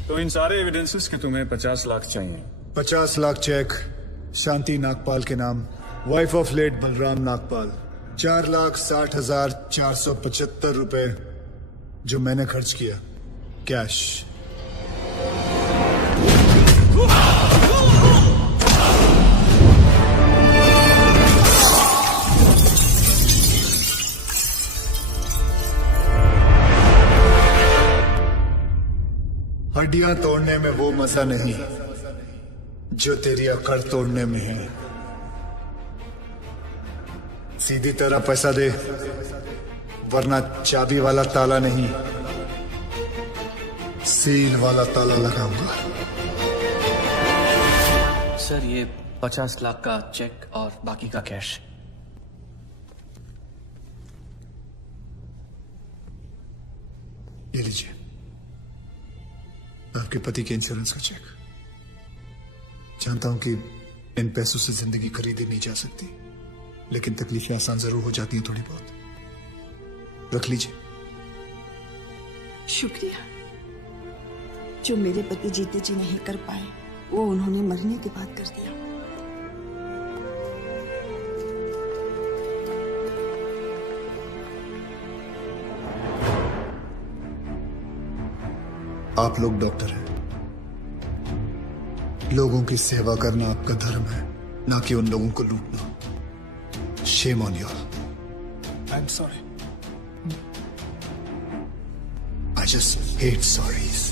तो इन सारे एविडेंसेस के तुम्हें 50 लाख चाहिए। 50 लाख चेक शांति नागपाल के नाम, wife of late Balram Nagpal. 4,60,475 रुपए जो मैंने खर्च किया कैश। हड्डियां तोड़ने में वो मजा नहीं जो तेरी अकड़ तोड़ने में है। सीधी तरह पैसा दे, वरना चाबी वाला ताला नहीं, सील वाला ताला लगाऊंगा। सर ये 50 लाख का चेक और बाकी का कैश। ये लीजिए, आपके पति के इंश्योरेंस का चेक। जानता हूं कि इन पैसों से जिंदगी खरीदी नहीं जा सकती, लेकिन तकलीफें आसान जरूर हो जाती हैं थोड़ी बहुत। रख लीजिए। शुक्रिया। जो मेरे पति जीते जी नहीं कर पाए, वो उन्होंने मरने के बाद कर दिया। आप लोग डॉक्टर हैं, लोगों की सेवा करना आपका धर्म है, ना कि उन लोगों को लूटना। Shame on you all. I am sorry. I just hate sorries.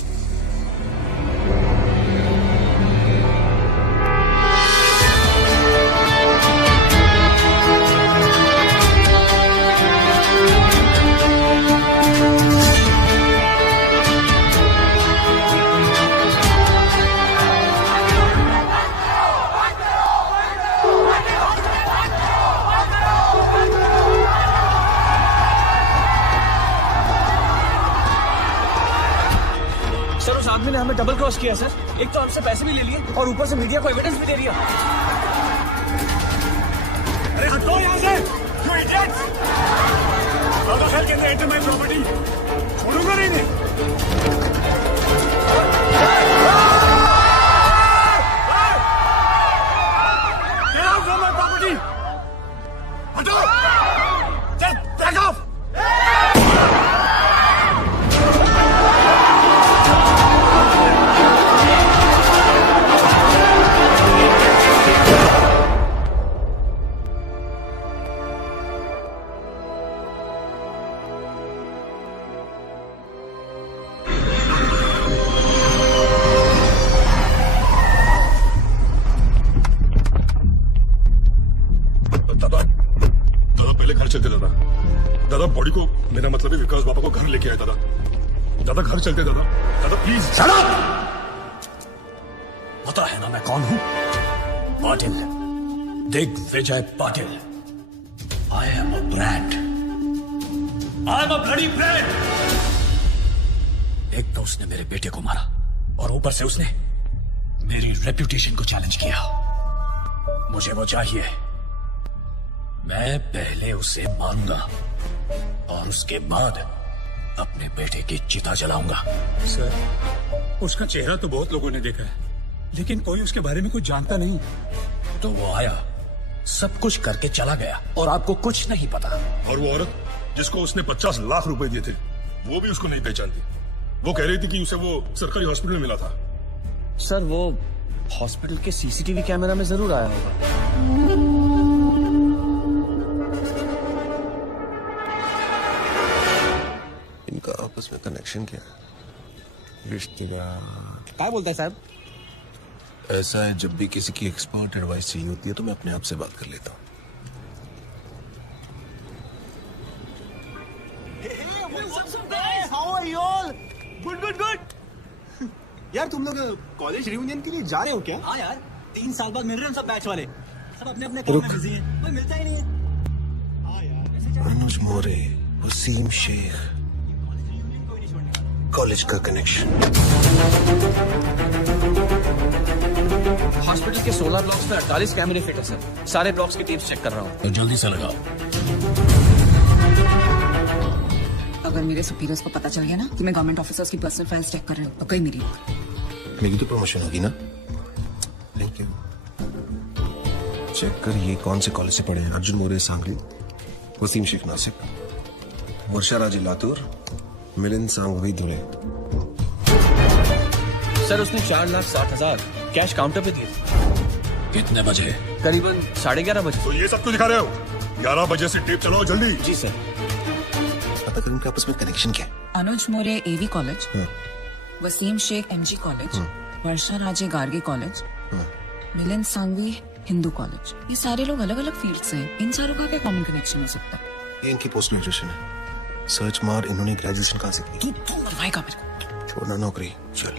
Sir उस आदमी ने हमें डबल क्रॉस किया सर। एक तो हमसे पैसे भी ले लिए और ऊपर से मीडिया को एविडेंस भी दे दिया। अरे हटो यहाँ से, you idiots! How the hell can they enter my property? छोड़ूंगा नहीं इन्हें। Get out from my property! हटो! Just back off! दादा बॉडी को, मेरा मतलब है विकास बाबा को घर लेके आए। दादा घर चलते। दादा प्लीज। Shut up! पता है ना मैं कौन हूं? Patil, Digvijay Patil. I am a brand. I am a bloody brand. एक तो उसने मेरे बेटे को मारा और ऊपर से उसने मेरी रेप्यूटेशन को चैलेंज किया। मुझे वो चाहिए। मैं पहले उसे मारूंगा और उसके बाद अपने बेटे की चिता जलाऊंगा। सर, उसका चेहरा तो बहुत लोगों ने देखा है, लेकिन कोई उसके बारे में कुछ जानता नहीं। तो वो आया, सब कुछ करके चला गया और आपको कुछ नहीं पता। और वो औरत जिसको उसने 50 लाख रुपए दिए थे, वो भी उसको नहीं पहचानती। वो कह रही थी कि उसे वो सरकारी हॉस्पिटल में मिला था। सर वो हॉस्पिटल के सीसीटीवी कैमरा में जरूर आया होगा। इनका आपस में कनेक्शन क्या है? रिश्तेदार। क्या बोलते हैं साहब? ऐसा है, जब भी किसी की एक्सपर्ट एडवाइस चाहिए होती है तो मैं अपने आप से बात कर लेता हूँ। यार तुम लोग कॉलेज रियूनियन के लिए जा रहे हो क्या? हाँ यार, 3 साल बाद मिल रहे हैं सब बैच वाले। सब अपने अपने काम में बिजी हैं, कोई मिलता ही नहीं है। अनुज मोरे, वसीम शेख, कॉलेज का कनेक्शन। हॉस्पिटल के 16 ब्लॉक्स में 48 कैमरे फिट है सर। सारे ब्लॉक्स की टीम्स चेक कर रहा हूँ। तो जल्दी से लगाओ। अगर मेरे सुपीरियर्स को पता चल गया ना कि मैं गवर्नमेंट ऑफिसर्स की पर्सनल फाइल्स चेक कर रही हूँ तो कहीं मेरी तो प्रमोशन होगी ना। Thank you. चेक कर ये कौन से कॉलेज से पढ़े हैं? अर्जुन मोरे सांगली, वसीम शेख नासिक, वर्षा राजी लातूर, मिलिंद सांगवी धुले। सर उसने 4,60,000 कैश काउंटर पे दिए थे। कितने बजे? करीबन 11:30 बजे। तो ये सब क्यों दिखा रहे हो? 11 बजे से टेप चलाओ जल्दी। जी सर। पता करें इनके आपस में कनेक्शन क्या है? Anuj More AV college, Wasim Shaikh MG college, Varsha Raje Gargi college, Milind Sangvi Hindu college. ये सारे लोग अलग अलग फील्ड से हैं। इन सारों का क्या कॉमन कनेक्शन हो सकता है? ये इनकी पोस्ट ग्रेजुएशन है। सर्च मार, इन्होंने ग्रेजुएशन कहाँ से की? तू मरवाएगा मेरे को। छोड़ना नौकरी, चल।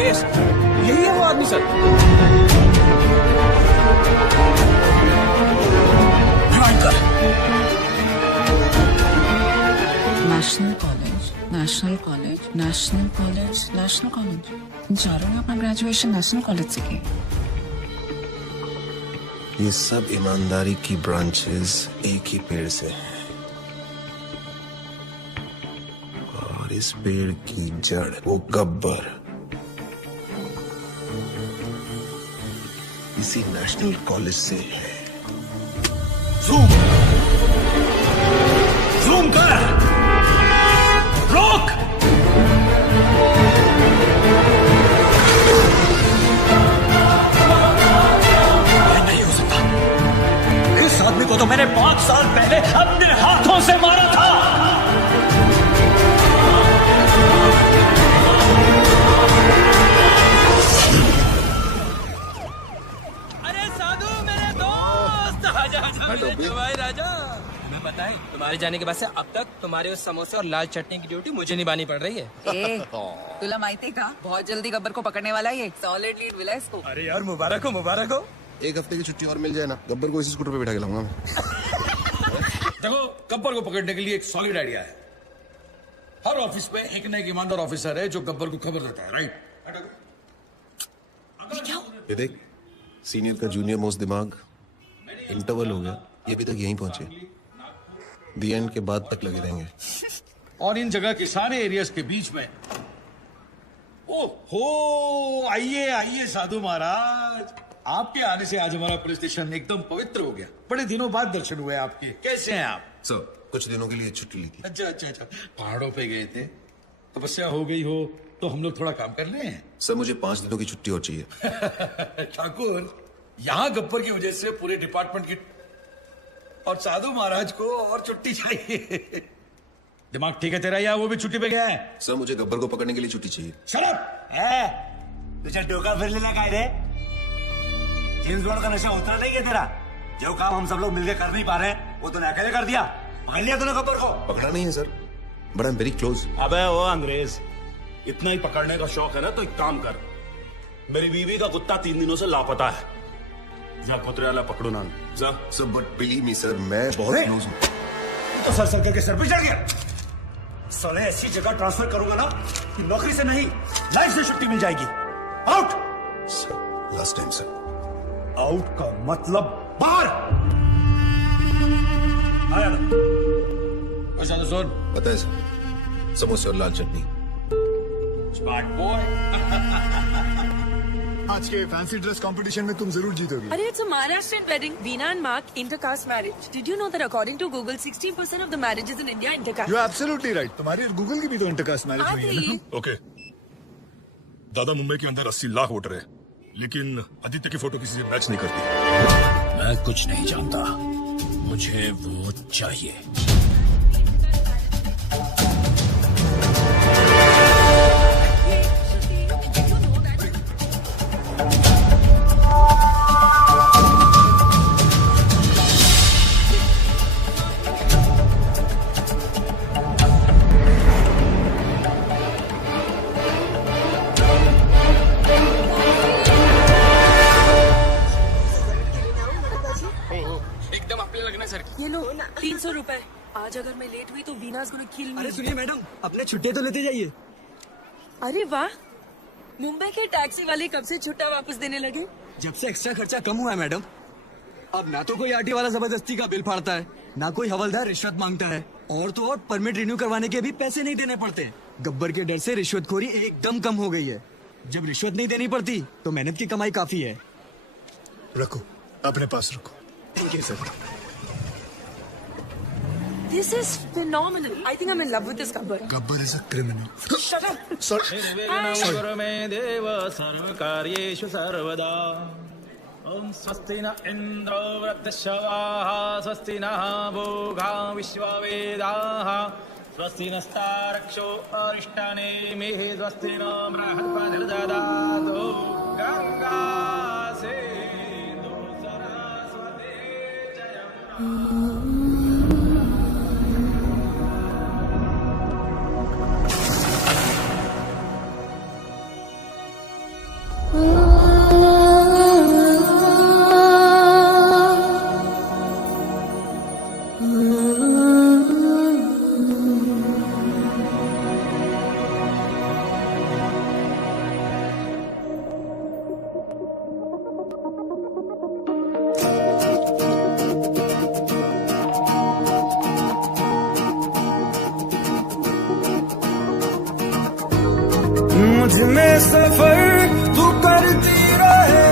यस, यही है वो आदमी sir. National college, national college, national college, national college. इन चारों ने अपना ग्रेजुएशन नेशनल कॉलेज से किया। ये सब ईमानदारी की ब्रांचेस एक ही पेड़ से हैं। और इस पेड़ की जड़ वो गब्बर इसी नेशनल कॉलेज से है। जूम जूम कर, रोक। नहीं हो सकता, इस आदमी को तो मैंने 5 साल पहले अपने हाथों से मारा था। अरे साधु मेरे दोस्त, आजा आजा भाई राजा। मैं बताएं, तुम्हारे जाने के बाद से अब तक तुम्हारे उस समोसे और लाल चटनी की ड्यूटी मुझे निभानी पड़ रही है। ए, तुला माहिती का बहुत जल्दी गब्बर को पकड़ने वाला है, सॉलिड लीड मिला इसको। अरे यार मुबारक हो, मुबारक हो। 1 हफ्ते की छुट्टी और मिल जाए ना, गब्बर को इसी स्कूटर पे बिठा के लाऊंगा मैं। देखो, गब्बर को पकड़ने के लिए एक सॉलिड आइडिया है। हर ऑफिस में एक ना एक ईमानदार ऑफिसर है जो गब्बर को खबर देता है, राइट? ये देख, सीनियर का जूनियर मोस्ट दिमाग, इंटरवल हो गया, ये भी तक यहीं पहुंचे, दी एंड के बाद तक लगे रहेंगे। और इन जगह के सारे एरियाज के बीच में, ओहो, आइए आइए साधु महाराज, आपके आने से आज हमारा पुलिस स्टेशन एकदम पवित्र हो गया। बड़े दिनों बाद दर्शन हुए आपके। कैसे हैं आप? सर, कुछ दिनों के लिए छुट्टी ली थी। अच्छा अच्छा अच्छा, पहाड़ों पे गए थे, तपस्या हो गई हो तो हम लोग थोड़ा काम कर लें। सर, मुझे 5 दिनों की छुट्टी और चाहिए। ठाकुर, यहाँ गब्बर की वजह से पूरे डिपार्टमेंट की और साधु महाराज को और छुट्टी चाहिए। दिमाग ठीक है तेरा या वो भी छुट्टी पे गया है? सर, मुझे गब्बर को पकड़ने के लिए छुट्टी चाहिए। शराब तुझे डोका फिर लेना का रे? जेम्स बॉन्ड का नशा उतरा नहीं है तेरा? जो काम हम सब लोग मिलकर कर नहीं पा रहे हैं वो तूने अकेले कर दिया। पकड़ लिया तूने गब्बर को? पकड़ा नहीं है sir, but I am very close. अबे वो अंग्रेज, इतना ही पकड़ने का शौक है ना तो एक काम कर, मेरी बीवी का कुत्ता 3 दिनों से लापता है, जा कुतरे वाला पकड़ो ना जा। Sir, but believe me sir, मैं बहुत क्लोज हूँ। तो सर सर करके सर पे चढ़ गया। साले ऐसी जगह ट्रांसफर करूंगा ना कि नौकरी से नहीं लाइफ से छुट्टी मिल जाएगी। Out. Sir, last time sir. Out का मतलब बाहर। आया सुन, पता है सर, समोसे और लाल चटनी। Smart boy. आज के फैंसी ड्रेस कंपटीशन में तुम जरूर जीतोगे। अरे it's a Maharashtrian wedding, Veena and Mark, intercaste marriage. Did you know that according to Google, 16% of the marriages in India are intercaste? You are absolutely right. तुम्हारी Google की भी तो intercaste marriage हुई है ना? ओके, दादा मुंबई के अंदर 80 लाख वोटर है, लेकिन आदित्य की फोटो किसी से मैच नहीं करती। मैं कुछ नहीं जानता, मुझे वो चाहिए। ये लो 300 रुपए। आज अगर मैं लेट हुई तो वीना's gonna kill me। अरे सुनिए मैडम, अपने छुट्टी तो लेते जाइए। अरे वाह, मुंबई के टैक्सी वाले कब से छुट्टा वापस देने लगे? जब से एक्स्ट्रा खर्चा कम हुआ है मैडम। अब ना तो कोई आरटी वाला जबरदस्ती का बिल फाड़ता है, ना कोई हवलदार रिश्वत मांगता है, और तो और परमिट रिन्यू करवाने के भी पैसे नहीं देने पड़ते। गब्बर के डर से रिश्वतखोरी एकदम कम हो गई है। जब रिश्वत नहीं देनी पड़ती तो मेहनत की कमाई काफी है। रखो, अपने पास रखो। ठीक है sir. This is phenomenal. I think I'm in love with this Gabbar. Gabbar is a criminal. Shut up. Sorry. सर्वकार्येषु सर्वदा। ओम स्वस्ति न इंद्रो वृद्धश्रवाः, स्वस्ति नः भोगा विश्ववेदाः, स्वस्ति नस्तारक्षो अरिष्टानेमिः, स्वस्ति न बृहस्पतिर्दधातु। गंगा सिंधु सरस्वती जयम्। मुझ में सफर तू करती रहे,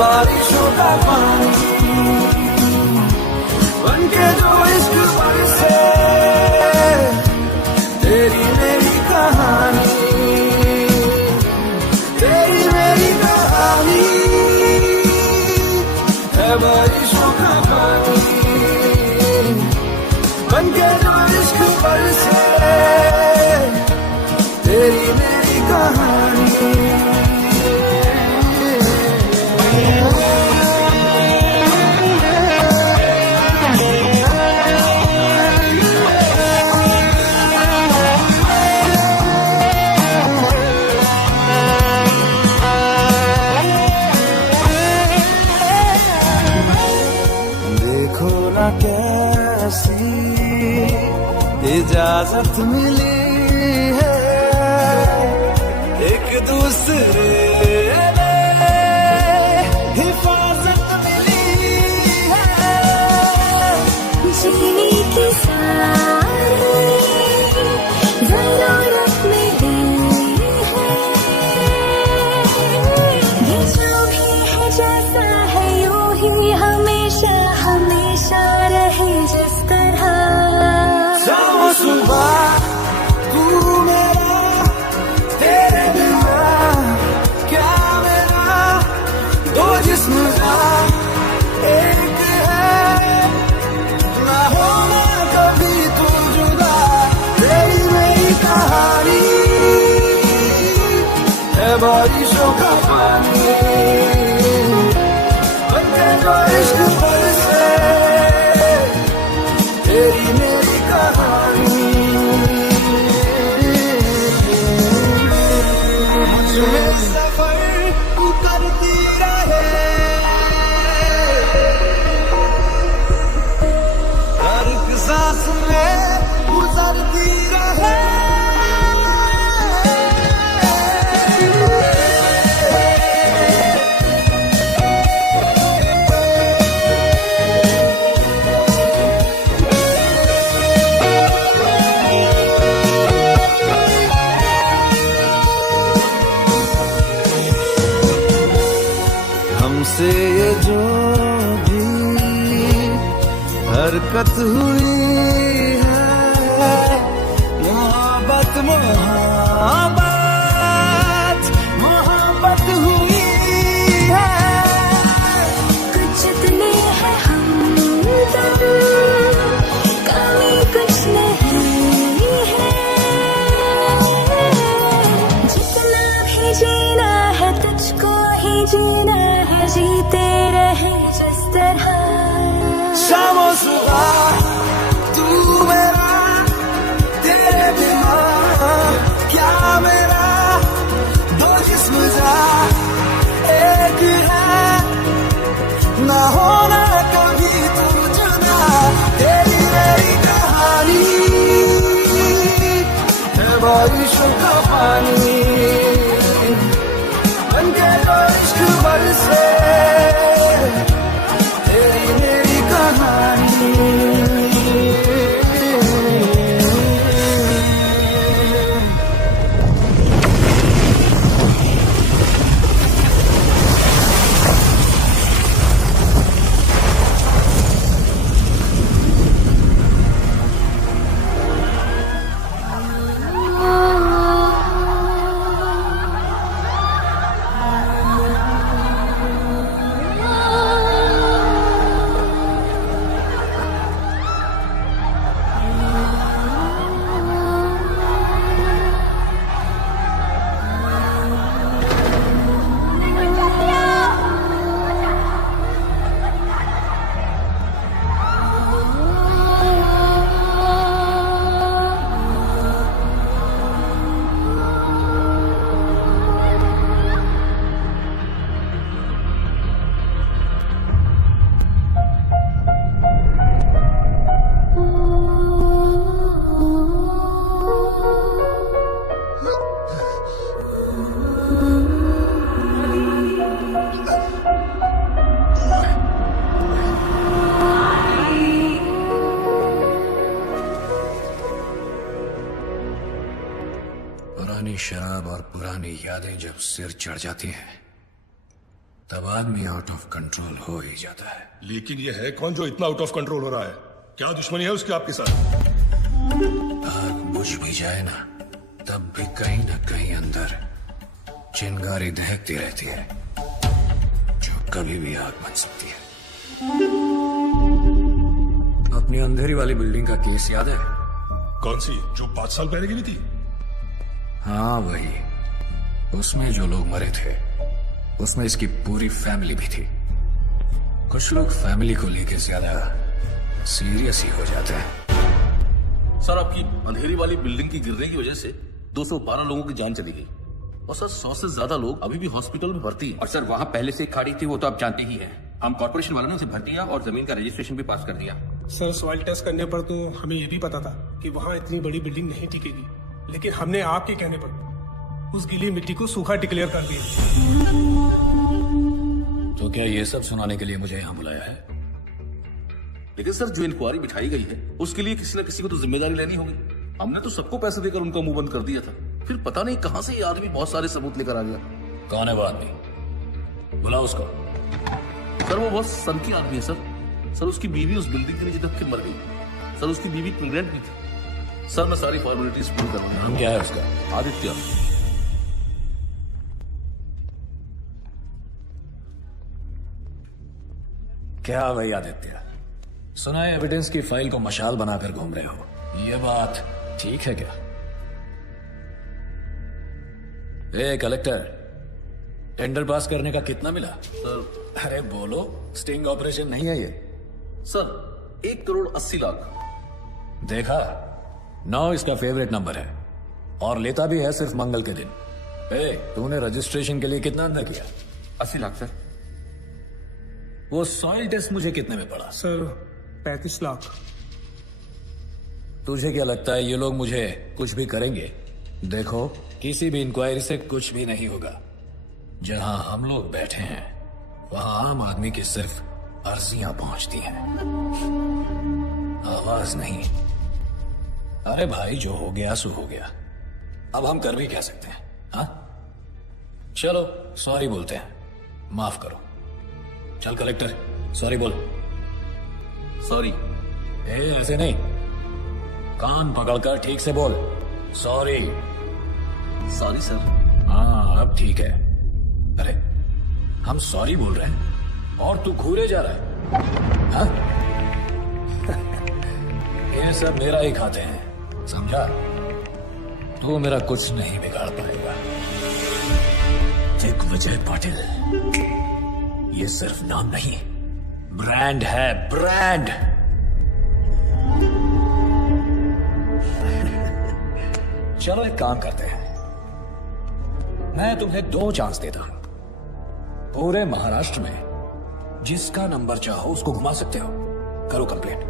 बारिशों का पानी बनके जो इश्क बरसे, तेरी मेरी कहानी, तेरी मेरी कहानी है बारिशों का पानी बनके जो इश्क बरसे, तेरी मेरी कहानी। देखो ना कैसी इजाजत मिली है एक दूसरे हिफाजत मिली है, जीने की सारी ज़रूरत मिली है, ये जो भी है जैसा है यूं ही हमेशा हमेशा रहे जिस तरह। शाम सुबह तू मेरा, तेरे बिना क्या मेरा, दो जिस्म का एक है, ना होना कभी तू जुदा, तेरी मेरी कहानी है बारिशों का पानी बनके जो इश्क बरसे, तेरी मेरी कहानी। मुझमें सफर तू करती रहे, हर एक सांस में गुजरती रहे, हमसे ये जो भी हरकत हुई है, मोहब्बत मोहब्बत मोहब्बत हुई है, कुछ इतने हैं हमदम, कमी कुछ नहीं है, जितना भी जीना है तुझको ही जीना है, जीते रहे जिस तरह। शामो सुबह तू मेरा, तेरे बिना क्या मेरा, दो जिस्म जा एक है, ना होना कभी तू जुदा, तेरी मेरी कहानी है बारिशों का पानी बनके जो इश्क बरसे, तेरी मेरी कहानी। पुरानी शराब और पुरानी यादें जब सिर चढ़ जाती हैं तब आदमी आउट ऑफ कंट्रोल हो ही जाता है। लेकिन ये है कौन जो इतना आउट ऑफ कंट्रोल हो रहा है? क्या दुश्मनी है उसकी आपके साथ? आग बुझ भी जाए ना, तब भी कहीं ना कहीं अंदर चिंगारी दहकती रहती है, जो कभी भी आग बन सकती है। अपनी अंधेरी वाली बिल्डिंग का केस याद है? कौन सी, जो 5 साल पहले गिरी थी? हाँ वही। उसमें जो लोग मरे थे उसमें इसकी पूरी फैमिली भी थी। कुछ लोग फैमिली को लेके ज्यादा सीरियस ही हो जाते हैं। सर, आपकी अंधेरी वाली बिल्डिंग की गिरने की वजह से 212 लोगों की जान चली गई और सर 100 से ज्यादा लोग अभी भी हॉस्पिटल में भर्ती हैं। और सर वहाँ पहले से खाड़ी थी, वो तो आप जानते ही हैं। हम कॉर्पोरेशन वालों ने उसे भर दिया और जमीन का रजिस्ट्रेशन भी पास कर दिया। सर सॉइल टेस्ट करने पर तो हमें ये भी पता था कि वहाँ इतनी बड़ी बिल्डिंग नहीं टिकेगी, लेकिन हमने आपके कहने पर उस गीली मिट्टी को सूखा डिक्लेयर कर दिया। तो क्या ये सब सुनाने के लिए मुझे यहाँ बुलाया है? लेकिन सर जो इंक्वायरी बिठाई गई है उसके लिए किसी न किसी को तो जिम्मेदारी लेनी होगी। हमने तो सबको पैसे देकर उनका मुंह बंद कर दिया था, फिर पता नहीं कहां से ये आदमी बहुत सारे सबूत लेकर आ गया। कौन है वो आदमी? बुलाओ उसको। सर वो बहुत सनकी आदमी है सर। सर उसकी बीवी उस बिल्डिंग के नीचे दब के मर गई। सर उसकी बीवी प्रेग्नेंट भी थी। सर मैं सारी फॉर्मेलिटीज पूरी करवाऊंगा। नाम क्या है उसका? आदित्य। क्या भाई आदित्य, सुना है एविडेंस की फाइल को मशाल बनाकर घूम रहे हो, ये बात ठीक है क्या? ए कलेक्टर, टेंडर पास करने का कितना मिला? सर अरे बोलो, स्टिंग ऑपरेशन नहीं है ये। सर 1,80,00,000। देखा, 9 इसका फेवरेट नंबर है और लेता भी है सिर्फ मंगल के दिन। ए, तूने रजिस्ट्रेशन के लिए कितना अंदर किया? 80 लाख सर। वो सॉइल टेस्ट मुझे कितने में पड़ा? सर 35 लाख। तुझे क्या लगता है ये लोग मुझे कुछ भी करेंगे? देखो, किसी भी इंक्वायरी से कुछ भी नहीं होगा। जहां हम लोग बैठे हैं वहां आम आदमी की सिर्फ अर्जियां पहुंचती हैं, आवाज नहीं। अरे भाई, जो हो गया सो हो गया, अब हम कर भी क्या सकते हैं? हाँ, चलो सॉरी बोलते हैं, माफ करो। चल कलेक्टर, सॉरी बोल। सॉरी। ए, ऐसे नहीं, कान पकड़कर ठीक से बोल। सॉरी। Sorry sir. हाँ अब ठीक है। अरे हम सॉरी बोल रहे हैं और तू घूरे जा रहा है, हाँ? ये सब मेरा ही खाते हैं, समझा? तू मेरा कुछ नहीं बिगाड़ पाएगा। दिग्विजय पाटिल, ये सिर्फ नाम नहीं, ब्रांड है, ब्रांड। चलो एक काम करते हैं, मैं तुम्हें 2 चांस देता हूं। पूरे महाराष्ट्र में जिसका नंबर चाहो उसको घुमा सकते हो। करो कंप्लेंट,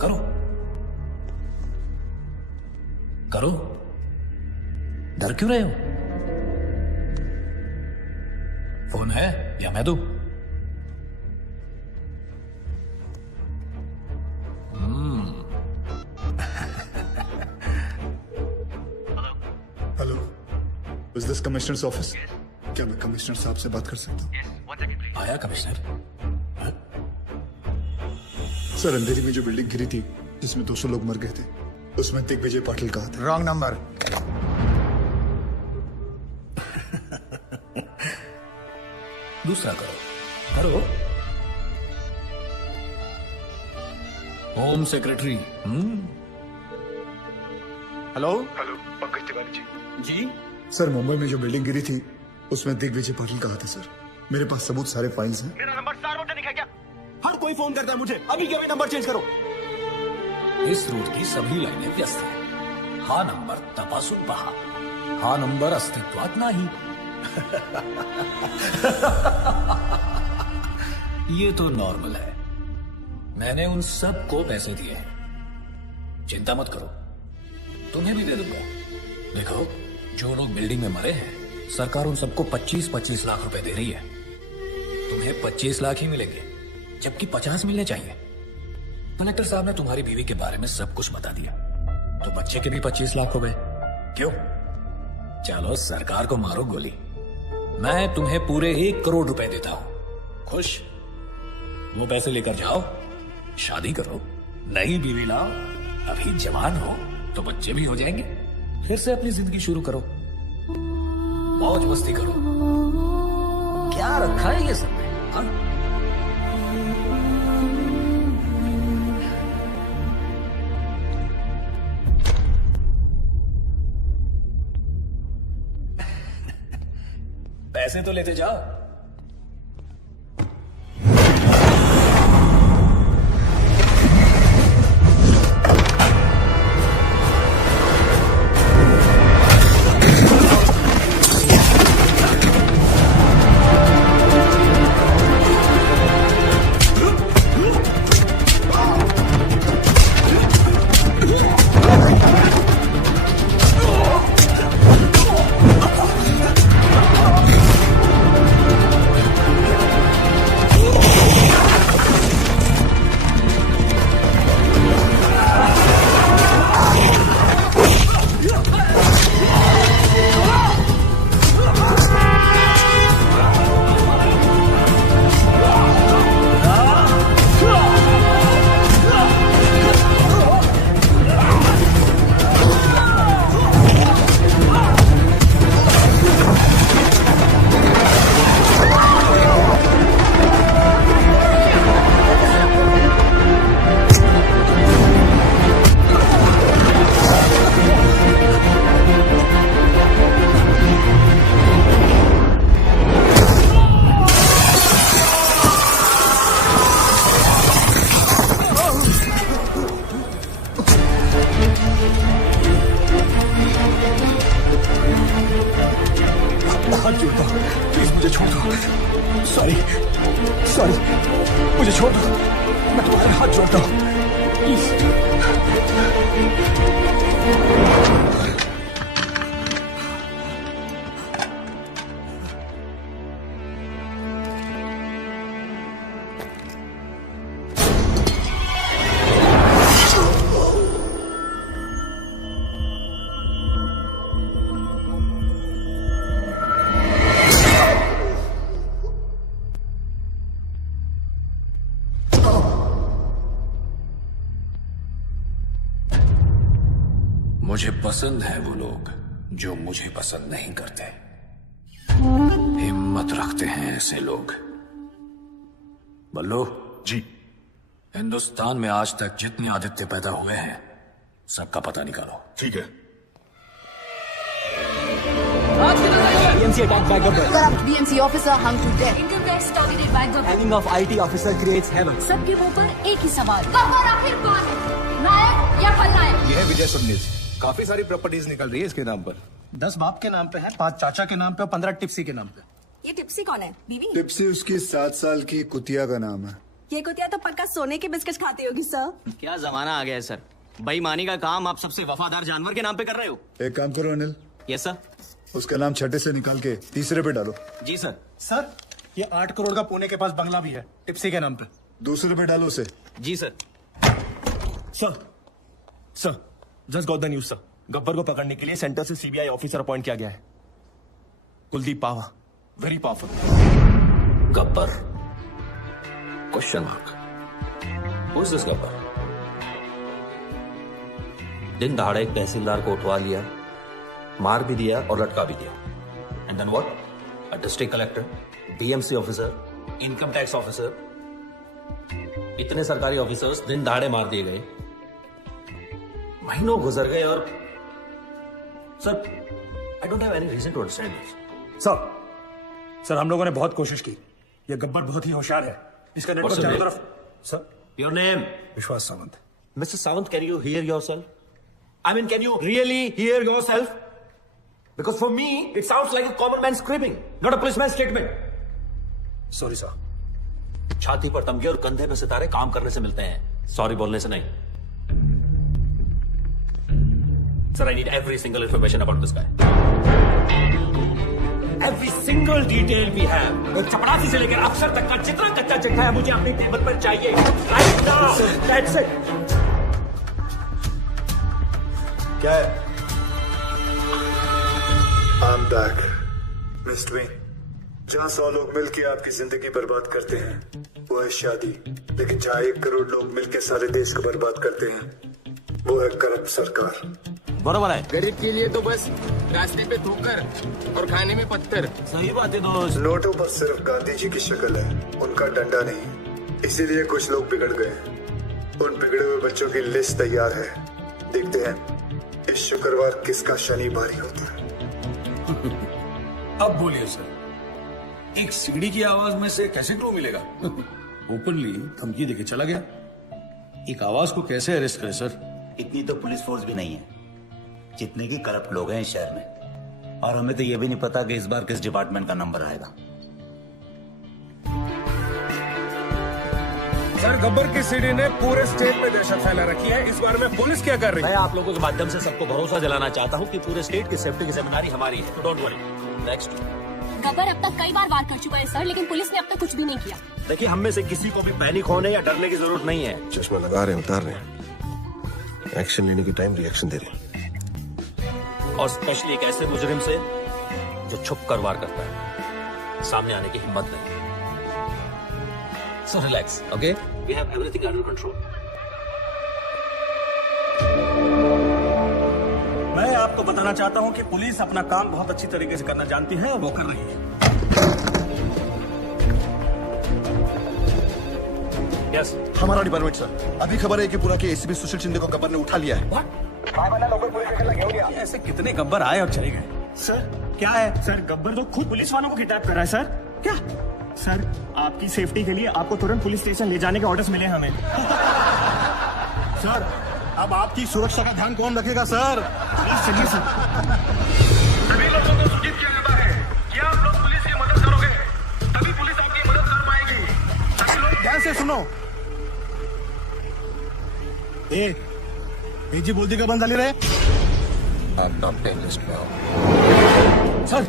करो करो, डर क्यों रहे हो? फोन है या मैं दूं? Hello, is this commissioners office? क्या मैं कमिश्नर साहब से बात कर सकता हूँ? आया कमिश्नर? सर, अंधेरी में जो बिल्डिंग गिरी थी जिसमें 200 लोग मर गए थे, उसमें दिग्विजय पाटिल कहा था। Wrong number. दूसरा करो, करो। Home secretary. Hello hello, Pankaj Tiwari ji. Sir, Mumbai में जो बिल्डिंग गिरी थी उसमें दिग्विजय पाटिल कहा था सर। मेरे पास सबूत, सारे फाइल्स हैं। मेरा नंबर सार्वजनिक है क्या? हर कोई फोन करता है मुझे, अभी के अभी नंबर चेंज करो। इस रूट की सभी लाइनें व्यस्त हैं। हा नंबर तपासून पहा, हा नंबर अस्तित्वात नाही। ये तो नॉर्मल है। मैंने उन सब को पैसे दिए हैं, चिंता मत करो, तुम्हें भी दे दूंगा। देखो, जो लोग बिल्डिंग में मरे हैं, सरकार उन सबको 25-25 लाख रुपए दे रही है। तुम्हें 25 लाख ही मिलेंगे, जबकि 50 मिलने चाहिए। कलेक्टर साहब ने तुम्हारी बीवी के बारे में सब कुछ बता दिया, तो बच्चे के भी 25 लाख हो गए। क्यों? चलो सरकार को मारो गोली, मैं तुम्हें पूरे 1 करोड़ रुपए देता हूं। खुश? वो पैसे लेकर जाओ, शादी करो, नई बीवी लाओ, अभी जवान हो तो बच्चे भी हो जाएंगे, फिर से अपनी जिंदगी शुरू करो, मौज मस्ती करो। क्या रखा है ये सब में? हाँ? पैसे तो लेते जाओ। मुझे पसंद है वो लोग जो मुझे पसंद नहीं करते। हिम्मत रखते हैं ऐसे लोग। बल्लू जी, हिंदुस्तान में आज तक जितने आदित्य पैदा हुए हैं सबका पता निकालो। ठीक है। BMC attacked by Gabbar. Corrupt BMC officer hung to death. Income tax targeted by Gabbar. Hanging of IT officer creates havoc. सबके मुंह पर एक ही सवाल, गब्बर आखिर कौन है, नायक या खलनायक? यह है विजय सुनील। काफी सारी प्रॉपर्टीज निकल रही है इसके नाम पर। 10 बाप के नाम पे है, 5 चाचा के नाम पे और 15 टिप्सी के नाम पे। ये टिप्सी कौन है? बीवी? टिप्सी उसकी 7 साल की कुतिया का नाम है। ये कुतिया तो पक्का सोने के बिस्किट खाती होगी सर। क्या जमाना आ गया है सर, बेईमानी का काम आप सबसे वफादार जानवर के नाम पे कर रहे हो। एक काम करो अनिल। Yes sir. उसका नाम छठे से निकाल के तीसरे पे डालो। जी सर। सर, ये 8 करोड़ का पुणे के पास बंगला भी है, टिप्सी के नाम पे। दूसरे पे डालो उसे। जी sir. Sir, just got the news sir. Gabbar को पकड़ने के लिए सेंटर से सीबीआई ऑफिसर अपॉइंट किया गया है। Kuldeep Pawa, very powerful. Gabbar? Question mark. Who is this Gabbar? दिन दहाड़े एक तहसीलदार को उठवा लिया, मार भी दिया और लटका भी दिया। And then what? A district collector, BMC officer, income tax officer, इतने सरकारी ऑफिसर्स दिन दहाड़े मार दिए गए। महीनों गुजर गए और sir, I don't have any reason to understand this. Sir, हम लोगों ने बहुत कोशिश की। ये गब्बर बहुत ही होशियार है। इसका नेटवर्क चारों तरफ। Sir, your name? Vishwas Sawant. Mister Sawant, can you hear yourself? I mean, can you really hear yourself? Because for me, it sounds like a common man's scribbling, not a policeman's statement. Sorry, sir. छाती पर तमगे और कंधे पे सितारे काम करने से मिलते हैं, सॉरी बोलने से नहीं। Sir, I need every single information about this guy. Every single detail we have. एक चपरासी से लेकर अफसर तक का जितना कच्चा चिट्ठा है मुझे अपनी टेबल पर चाहिए। Right now. That's it. क्या है? I'm back, Mr. Wayne. जहाँ 100 लोग मिलकर आपकी जिंदगी बर्बाद करते हैं वो है शादी, लेकिन जहाँ 1 करोड़ लोग मिलकर सारे देश को बर्बाद करते हैं वो है करप्ट सरकार। बराबर है। गरीब के लिए तो बस रास्ते पे ठोकर और खाने में पत्थर। सही बात है दोस्त। नोटों पर सिर्फ गांधी जी की शक्ल है, उनका डंडा नहीं। इसीलिए कुछ लोग बिगड़ गए। उन बिगड़े हुए बच्चों की लिस्ट तैयार है। देखते हैं इस शुक्रवार किसका शनि भारी होता है। अब बोलिए सर, एक सीढ़ी की आवाज में से कैसे क्लू मिलेगा? ओपनली धमकी देके चला गया। एक आवाज को कैसे अरेस्ट करे सर? इतनी तो पुलिस फोर्स भी नहीं है जितने की करप्ट लोग हैं इस शहर में। और हमें तो ये भी नहीं पता कि इस बार किस डिपार्टमेंट का नंबर आएगा। सर, गब्बर की सीढ़ी ने पूरे स्टेट में दहशत फैला रखी है। इस बारे में पुलिस क्या कर रही है? मैं आप लोगों के माध्यम से सबको भरोसा दिलाना चाहता हूँ कि पूरे स्टेट की सेफ्टी की जिम्मेदारी हमारी है। Don't worry. नेक्स्ट। गब्बर अब तक कई बार वार कर चुका है सर, लेकिन पुलिस ने अब तक कुछ भी नहीं किया। देखिए, हम में से किसी को भी पैनिक होने या डरने की जरूरत नहीं है। चश्मा लगा रहे हैं, उतार रहे हैं। एक्शन लेने की टाइम रिएक्शन दे रहे हैं। और स्पेशली एक ऐसे मुजरिम से जो छुप कर वार करता है, सामने आने की हिम्मत नहीं। So relax, okay? We have everything under control. मैं आपको बताना चाहता हूं कि पुलिस अपना काम बहुत अच्छी तरीके से करना जानती है और वो कर रही है। यस, हमारा डिपार्टमेंट सर। अभी खबर है कि पूरा के एसीपी सुशील शिंदे को गब्बर ने उठा लिया है। ऐसे कितने गब्बर आए और चले गए? सर क्या है? सर गब्बर तो खुद पुलिस वालों को किडनैप कर रहा है सर। क्या? सर आपकी सेफ्टी के लिए आपको तुरंत पुलिस स्टेशन ले जाने के ऑर्डर्स मिले हमें। सर अब आपकी सुरक्षा का ध्यान कौन रखेगा सर? चलिए सर। सभी लोगों को सूचित किया जाता है कि आप लोग पुलिस की मदद करोगे, तभी पुलिस आपकी मदद कर पाएगी। सभी लोग ध्यान से सुनो। जी बोलती का बंद झाली रे। आप टॉप 10 लिस्ट में आओ। सर,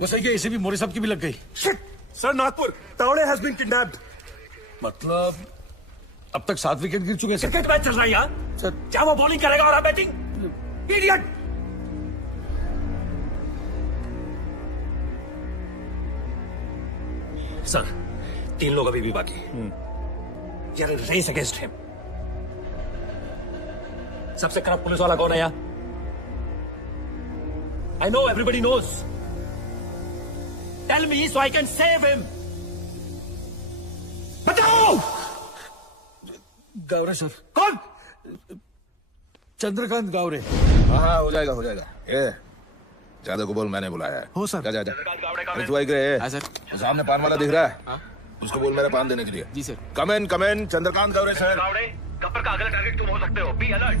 वो सही है, एसीपी मोरे साहब की भी लग गई। Shit! Sir Nagpur Tawde has been kidnapped. मतलब अब तक 7 विकेट गिर चुके हैं सर। क्रिकेट मैच चल रहा है यहाँ सर। क्या वो बॉलिंग करेगा और आप बैटिंग? इडियट! सर 3 लोग अभी भी बाकी हैं। यार रेस अगेंस्ट हिम। सबसे खराब पुलिस वाला कौन है यहाँ? I know everybody knows. Tell me so I can save him. बताओ। गावरे सर। कौन? चंद्रकांत गावरे। हाँ, हो जाएगा हो जाएगा। ये ज्यादा को बोल, मैंने बुलाया है। हो सर। जा जा जा। तू आई गए? हाँ सर। सामने पान वाला दिख रहा है? उसको बोल मेरा पान देने के लिए। जी सर। कम इन चंद्रकांत गावरे सर। गब्बर का अगला टारगेट तुम हो सकते हो। B alert.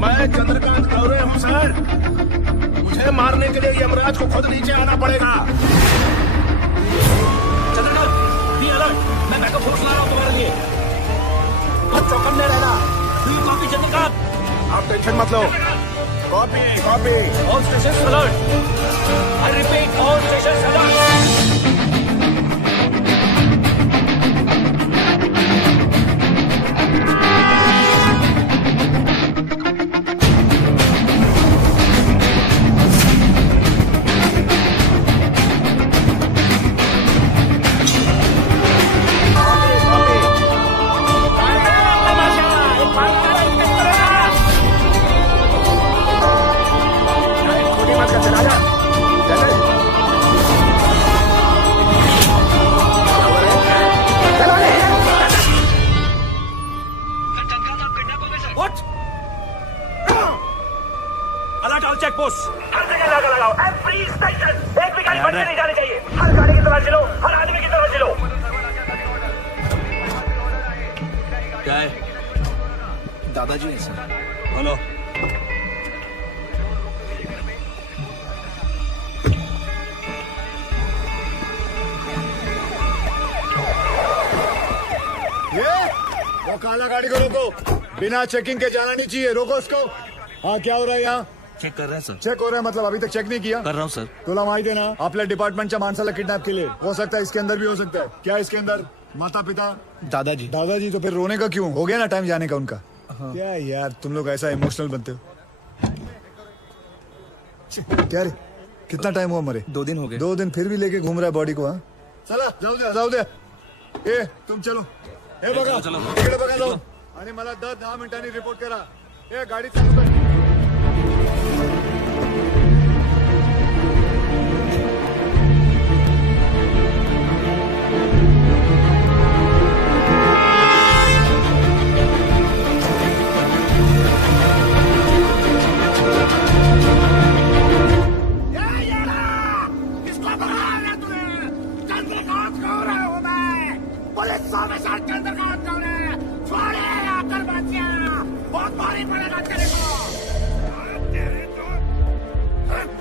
मैं चंद्रकांत गावरे हूँ सर। मुझे मारने के लिए यमराज को खुद नीचे आना पड़ेगा। Chandrakant be alert. मैं बैकअप फोर्स ला रहा हूँ तुम्हारे लिए। बहुत चौकन्ने रहना। Do you copy Chandrakant? आप टेंशन मत लो। Copy copy. All station alert. I repeat, all station alert. दादाजी है सर। बोलो। वो काला गाड़ी को रोको, बिना चेकिंग के जाना नहीं चाहिए। रोको उसको। हाँ क्या हो रहा है यहाँ? चेक कर रहे हैं सर। चेक हो रहा है मतलब अभी तक चेक नहीं किया? कर रहा हूँ सर। तुला माहिती आहे ना आपल्या डिपार्टमेंटच्या माणसाला किडनॅप केले। हो सकता है इसके अंदर भी हो सकता है। क्या इसके अंदर माता पिता? दादाजी। दादाजी तो फिर रोने का क्यों? हो गया ना टाइम जाने का उनका। क्या यार तुम लोग ऐसा इमोशनल बनते हो? क्या रे कितना टाइम हुआ मरे? 2 दिन हो गए। 2 दिन फिर भी लेके घूम रहा है बॉडी को? हाँ चला जाऊ द्या ए तुम चलो ए बघा इकडे बघा जाऊ आणि मला 10 मिनिटांनी रिपोर्ट करा. ए गाडी चालू कर.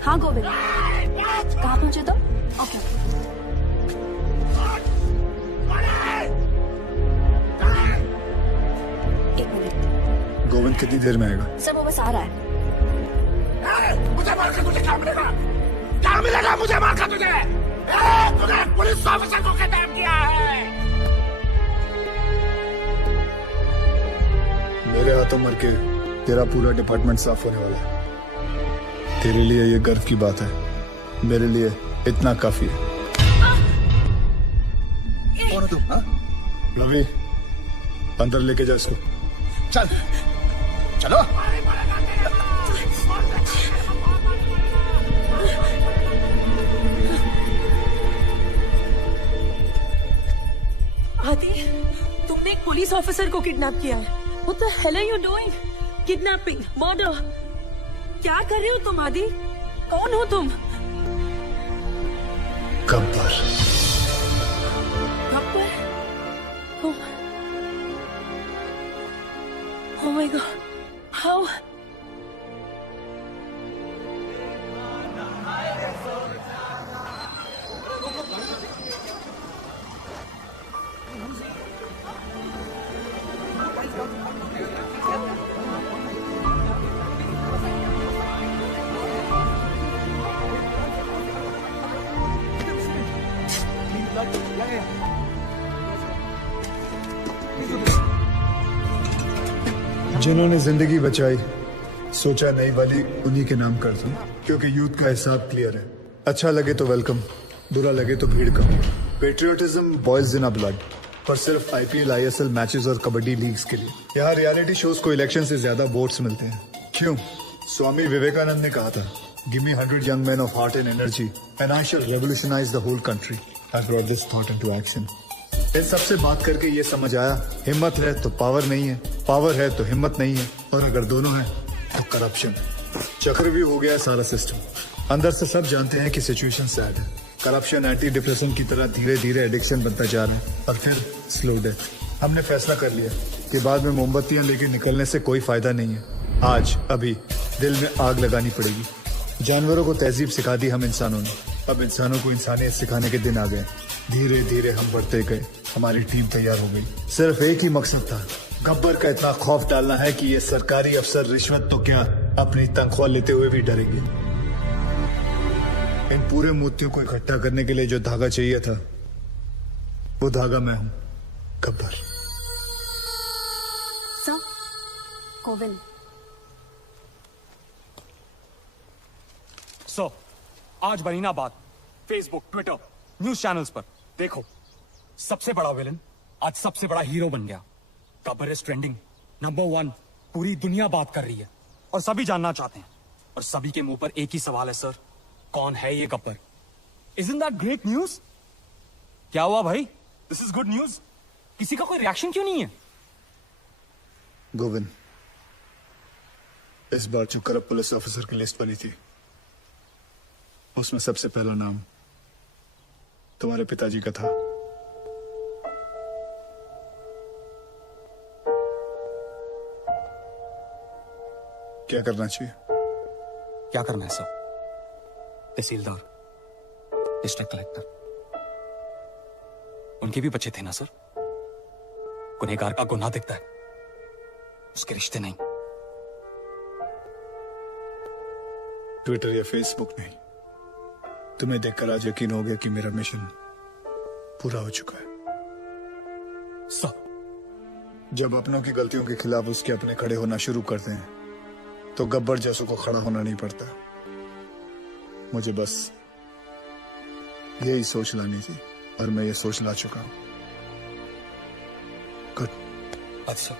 हाँ गोविंद, कहाँ पहुंचे तुम? ओके एक मिनट। गोविंद कितनी देर में आएगा? सर वो बस आ रहा है। मुझे मार कर तुझे क्या मिलेगा? क्या मिलेगा मुझे मार कर तुझे? तूने पुलिस ऑफिसर को किडनैप किया है। मेरे हाथों मर के तेरा पूरा डिपार्टमेंट साफ होने वाला है. तेरे लिए ये गर्व की बात है, मेरे लिए इतना काफी है. कौन हो तुम? हाँ? रवि, अंदर लेके जा इसको. चल चलो. आदि, तुमने एक पुलिस ऑफिसर को किडनैप किया है. What the hell are you doing? Kidnapping, murder. क्या कर रहे हो तुम आदि? कौन हो तुम? Gabbar. Gabbar? Oh my God. How? जिन्होंने जिंदगी बचाई, सोचा नई वाली उन्हीं के नाम कर दूं, क्योंकि यूथ का हिसाब क्लियर है. अच्छा लगे तो वेलकम, बुरा लगे तो भीड़ कम. Patriotism boils in a blood, पर सिर्फ IPL, ISL मैचेस और कबड्डी लीग्स के लिए. यहाँ रियलिटी शोज को इलेक्शन से ज्यादा वोट्स मिलते हैं. क्यों? स्वामी विवेकानंद ने कहा था, give me 100 young men of heart and energy and I shall revolutionize the whole country. I brought this thought into action. इन सबसे बात करके ये समझ आया, हिम्मत है तो पावर नहीं है, पावर है तो हिम्मत नहीं है, और अगर दोनों है तो करप्शन. चक्रव्यूह हो गया है सारा सिस्टम. अंदर से सब जानते हैं कि सिचुएशन सैड है. करप्शन एंटी डिप्रेशन की तरह धीरे धीरे एडिक्शन बनता जा रहा है और फिर स्लो डेथ. हमने फैसला कर लिया कि बाद में मोमबत्तियां लेके निकलने से कोई फायदा नहीं है. आज अभी दिल में आग लगानी पड़ेगी. जानवरों को तहजीब सिखा दी हम इंसानों ने, अब इंसानों को इंसानियत सिखाने के दिन आ गए. धीरे धीरे हम बढ़ते गए, हमारी टीम तैयार हो गई. सिर्फ एक ही मकसद था, गब्बर का इतना खौफ डालना है कि ये सरकारी अफसर रिश्वत तो क्या अपनी तनख्वाह लेते हुए भी डरेंगे. इन पूरे मोतियों को इकट्ठा करने के लिए जो धागा चाहिए था, वो धागा मैं हूं, गब्बर. सर, गोविंद. सो आज बनी ना बात फेसबुक, ट्विटर, न्यूज चैनल्स पर. देखो, सबसे बड़ा विलन आज सबसे बड़ा हीरो बन गया. Gabbar is trending, number 1. पूरी दुनिया बात कर रही है और सभी जानना चाहते हैं, और सभी के मुंह पर एक ही सवाल है, सर, कौन है ये Gabbar? Isn't that great news? क्या हुआ भाई? This is good news. किसी का कोई रिएक्शन क्यों नहीं है? गोविंद, इस बार जो करप्ट पुलिस ऑफिसर की लिस्ट बनी थी, उसमें सबसे पहला नाम तुम्हारे पिताजी का था. क्या करना चाहिए? क्या करना है सर? तहसीलदार, डिस्ट्रिक्ट कलेक्टर, उनके भी बच्चे थे ना सर. गुनहगार का गुनाह दिखता है, उसके रिश्ते नहीं. ट्विटर या फेसबुक नहीं, तुम्हें देखकर आज यकीन हो गया कि मेरा मिशन पूरा हो चुका है. सर, जब अपनों की गलतियों के खिलाफ उसके अपने खड़े होना शुरू करते हैं, तो गब्बर जैसों को खड़ा होना नहीं पड़ता. मुझे बस यही सोच लानी थी और मैं ये सोच ला चुका हूं। गुड। अच्छा,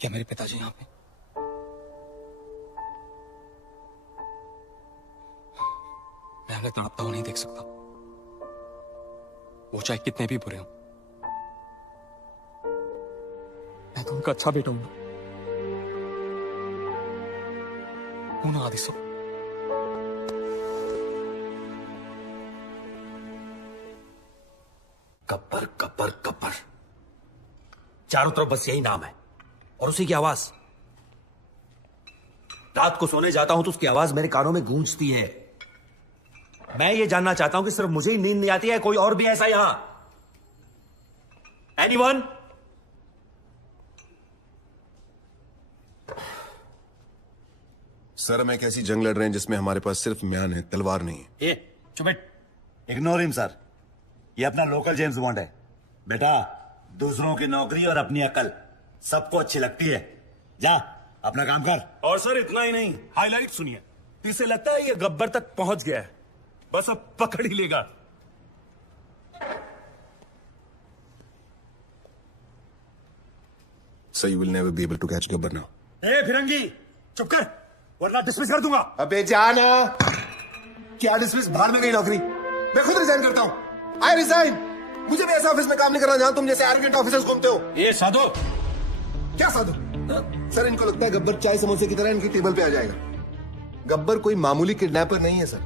क्या मेरे पिताजी यहाँ पे? मैं उन्हें तड़पता हुआ नहीं देख सकता, वो चाहे कितने भी बुरे हों। मैं तो उनका अच्छा बेटा हूं ना आदिसो। गब्बर गब्बर गब्बर, चारों तरफ बस यही नाम है और उसी की आवाज। रात को सोने जाता हूं तो उसकी आवाज मेरे कानों में गूंजती है। मैं ये जानना चाहता हूं कि सिर्फ मुझे ही नींद नहीं आती है, कोई और भी ऐसा यहां? एनीवन? सर, हम एक ऐसी जंग लड़ रहे हैं जिसमें हमारे पास सिर्फ म्यान है, तलवार नहीं है। ए, चुप बैठ। इग्नोर हिम सर, ये अपना लोकल जेम्स बॉन्ड है। बेटा, दूसरों की नौकरी और अपनी अकल सबको अच्छी लगती है। जा अपना काम कर। और सर इतना ही नहीं, हाईलाइट सुनिए। इसे लगता है ये गब्बर तक पहुंच गया है, बस अब पकड़ ही लेगा। So you will never be able to catch Gabbar now. ए फिरंगी, चुप कर वरना डिसमिस कर दूंगा। अबे जाना, क्या डिसमिस? बाहर में गई नौकरी, मैं खुद रिजाइन करता हूं। I resign. मुझे भी ऐसा ऑफिस में काम नहीं करना जहां तुम जैसे एरोगेंट ऑफिसर्स घूमते हो। ये साधु। क्या साधु? सर, इनको लगता है गब्बर चाय समोसे की तरह इनकी टेबल पे आ जाएगा। गब्बर कोई मामूली किडनैपर नहीं है सर,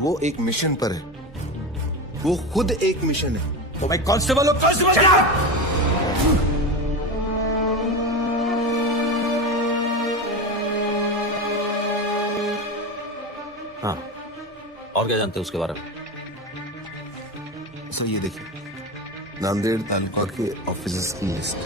वो एक मिशन पर है। वो खुद एक मिशन है। तो भाई कांस्टेबल हो, कांस्टेबल। हाँ, और क्या जानते हैं उसके बारे में? सर ये देखिए, नांदेड़ तालुका के ऑफिसर्स की लिस्ट।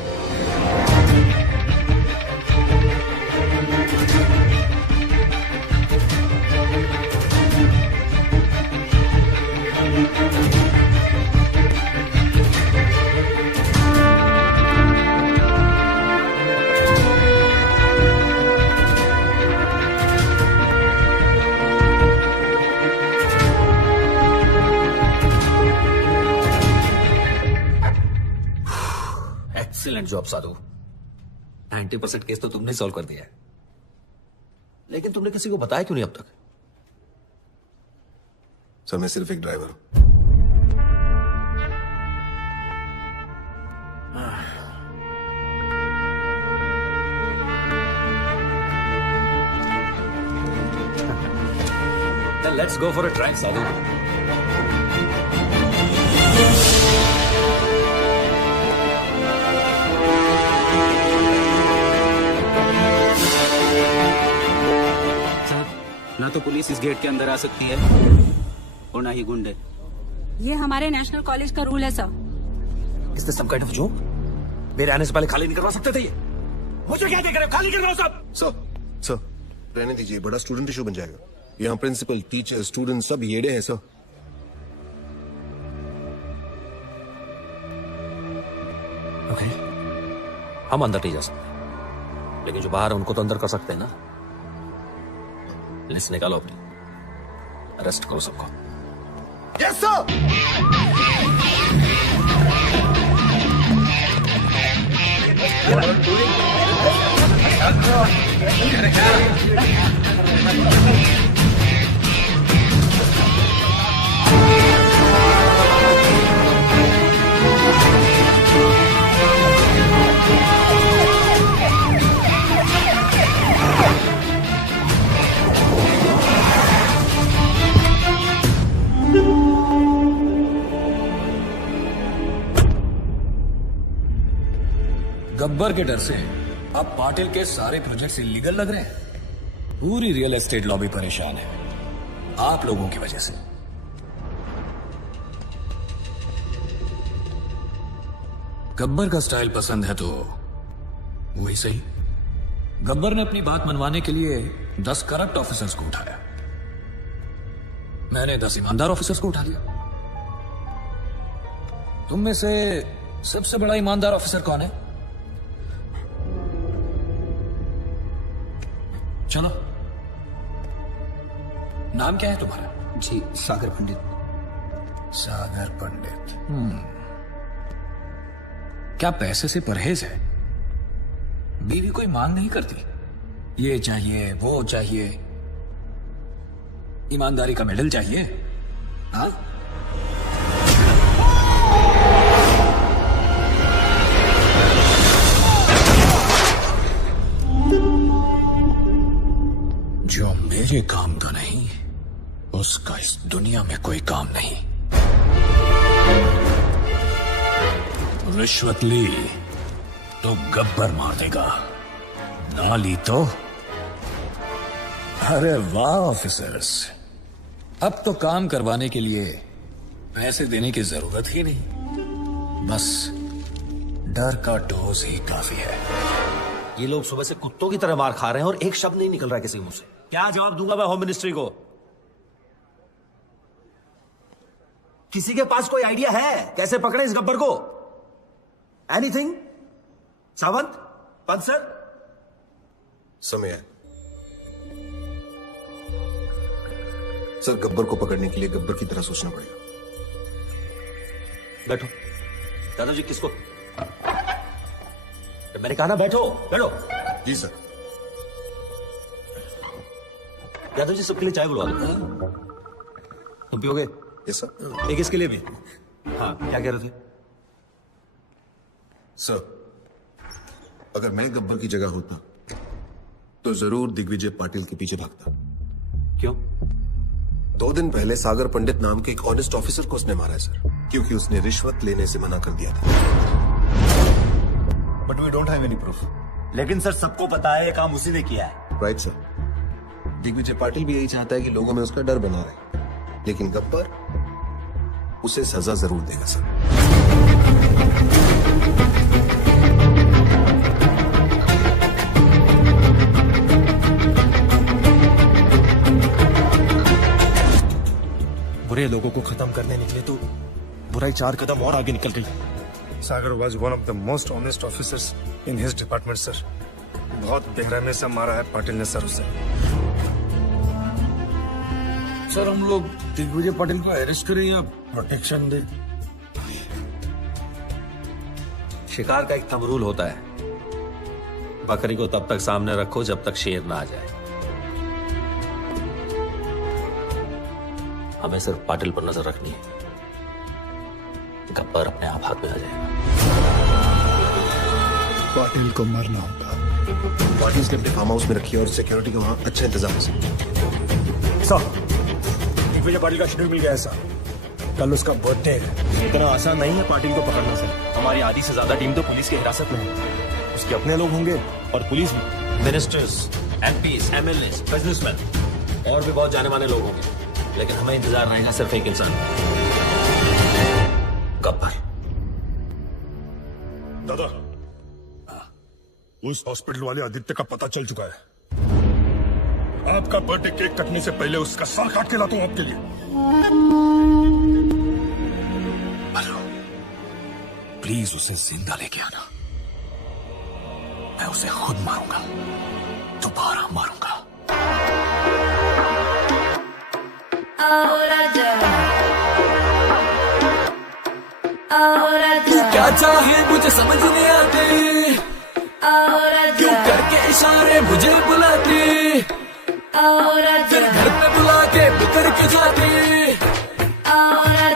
एक्सीलेंट जॉब साधु। 90% केस तो तुमने सॉल्व कर दिया है, लेकिन तुमने किसी को बताया क्यों नहीं अब तक? सर, मैं सिर्फ एक ड्राइवर हूं। Then let's go for a drive, साधु। ना तो पुलिस इस गेट के अंदर आ सकती है और ना ही गुंडे। ये हमारे नेशनल कॉलेज का रूल है sir. Is this some kind of joke? मेरे आने से पहले खाली नहीं करवा सकते थे ये? मुझे क्या देख रहे हो? खाली करवाओ सब। सर, रहने दीजिए, बड़ा स्टूडेंट इशू बन जाएगा। यहाँ प्रिंसिपल, टीचर, स्टूडेंट सब येड़े हैं सर। ओके, हम अंदर नहीं जा सकते, लेकिन जो बाहर है उनको तो अंदर कर सकते हैं ना। लिस्ट निकालो अपनी, अरेस्ट करो सबको। Yes sir. गब्बर के डर से अब पाटिल के सारे प्रोजेक्ट्स इलीगल लग रहे हैं। पूरी रियल एस्टेट लॉबी परेशान है आप लोगों की वजह से। गब्बर का स्टाइल पसंद है तो वही सही। गब्बर ने अपनी बात मनवाने के लिए 10 करप्ट ऑफिसर्स को उठाया, मैंने 10 ईमानदार ऑफिसर्स को उठा लिया। तुम में से सबसे बड़ा ईमानदार ऑफिसर कौन है? चलो नाम क्या है तुम्हारा? जी सागर पंडित। सागर पंडित। क्या पैसे से परहेज है? बीवी कोई मांग नहीं करती, ये चाहिए वो चाहिए, ईमानदारी का मेडल चाहिए? हाँ? जो मेरे काम का नहीं, उसका इस दुनिया में कोई काम नहीं। रिश्वत ली तो गब्बर मार देगा, ना ली तो। अरे वाह ऑफिसर्स, अब तो काम करवाने के लिए पैसे देने की जरूरत ही नहीं, बस डर का डोज ही काफी है। ये लोग सुबह से कुत्तों की तरह मार खा रहे हैं और एक शब्द नहीं निकल रहा है किसी मुंह से। क्या जवाब दूंगा मैं होम मिनिस्ट्री को? किसी के पास कोई आइडिया है कैसे पकड़े इस गब्बर को? एनीथिंग? सावंत, पंत सर? समय है सर, गब्बर को पकड़ने के लिए गब्बर की तरह सोचना पड़ेगा। बैठो दादाजी। किसको? मैंने कहा ना बैठो बैठो। जी सर। यादव जी सबके लिए चाय बुलवा दो। तुम पियोगे? Yes sir. एक इसके लिए भी। हाँ क्या कह रहे थे? सर, अगर मैं गब्बर की जगह होता तो जरूर दिग्विजय पाटिल के पीछे भागता। क्यों? 2 दिन पहले सागर पंडित नाम के एक ऑनेस्ट ऑफिसर को उसने मारा है सर, क्योंकि उसने रिश्वत लेने से मना कर दिया था। But we don't have any proof. लेकिन सर सबको पता है ये काम उसी ने किया है। Right sir. दिग्विजय पाटिल भी यही चाहता है कि लोगों में उसका डर बना रहे, लेकिन गब्बर उसे सजा जरूर देगा सर। बुरे लोगों को खत्म करने निकले तो बुराई 4 कदम और आगे निकल गई। सागर was one of the most honest officers in his department, sir. बहुत बेरहमी से मारा है पाटिल ने सर उसे। सर हम लोग दिग्विजय पाटिल को अरेस्ट करें या प्रोटेक्शन दें? शिकार का एक थंब रूल होता है, बकरी को तब तक सामने रखो जब तक शेर ना आ जाए। हमें सिर्फ पाटिल पर नजर रखनी है, गब्बर अपने आप हाथ में आ जाएगा। पाटिल को मरना होगा। पाटिल ने अपने फार्म हाउस में रखी है और सिक्योरिटी का वहां अच्छा इंतजाम है सर। दिग्विजय पाटिल का शेड्यूल मिल गया है सर, कल उसका बर्थडे है। इतना आसान नहीं है पाटिल को पकड़ना सर। हमारी आधी से ज्यादा टीम तो पुलिस की हिरासत में है, उसके अपने लोग होंगे और पुलिस भी। मिनिस्टर्स, एमपीज, एमएलएस, बिजनेसमैन और भी बहुत जाने माने लोग होंगे, लेकिन हमें इंतजार रहेगा सिर्फ एक इंसान, गब्बर। दादा, उस हॉस्पिटल वाले आदित्य का पता चल चुका है। आपका बर्थडे केक कटने से पहले उसका सर काट के लाता हूं आपके लिए। प्लीज उसे जिंदा लेके आना, मैं उसे खुद मारूंगा, दोबारा मारूंगा। तू क्या चाहे मुझे समझ नहीं आती, क्यों करके इशारे मुझे बुलाती, फिर घर पे बुला के बिगड़ के जाती,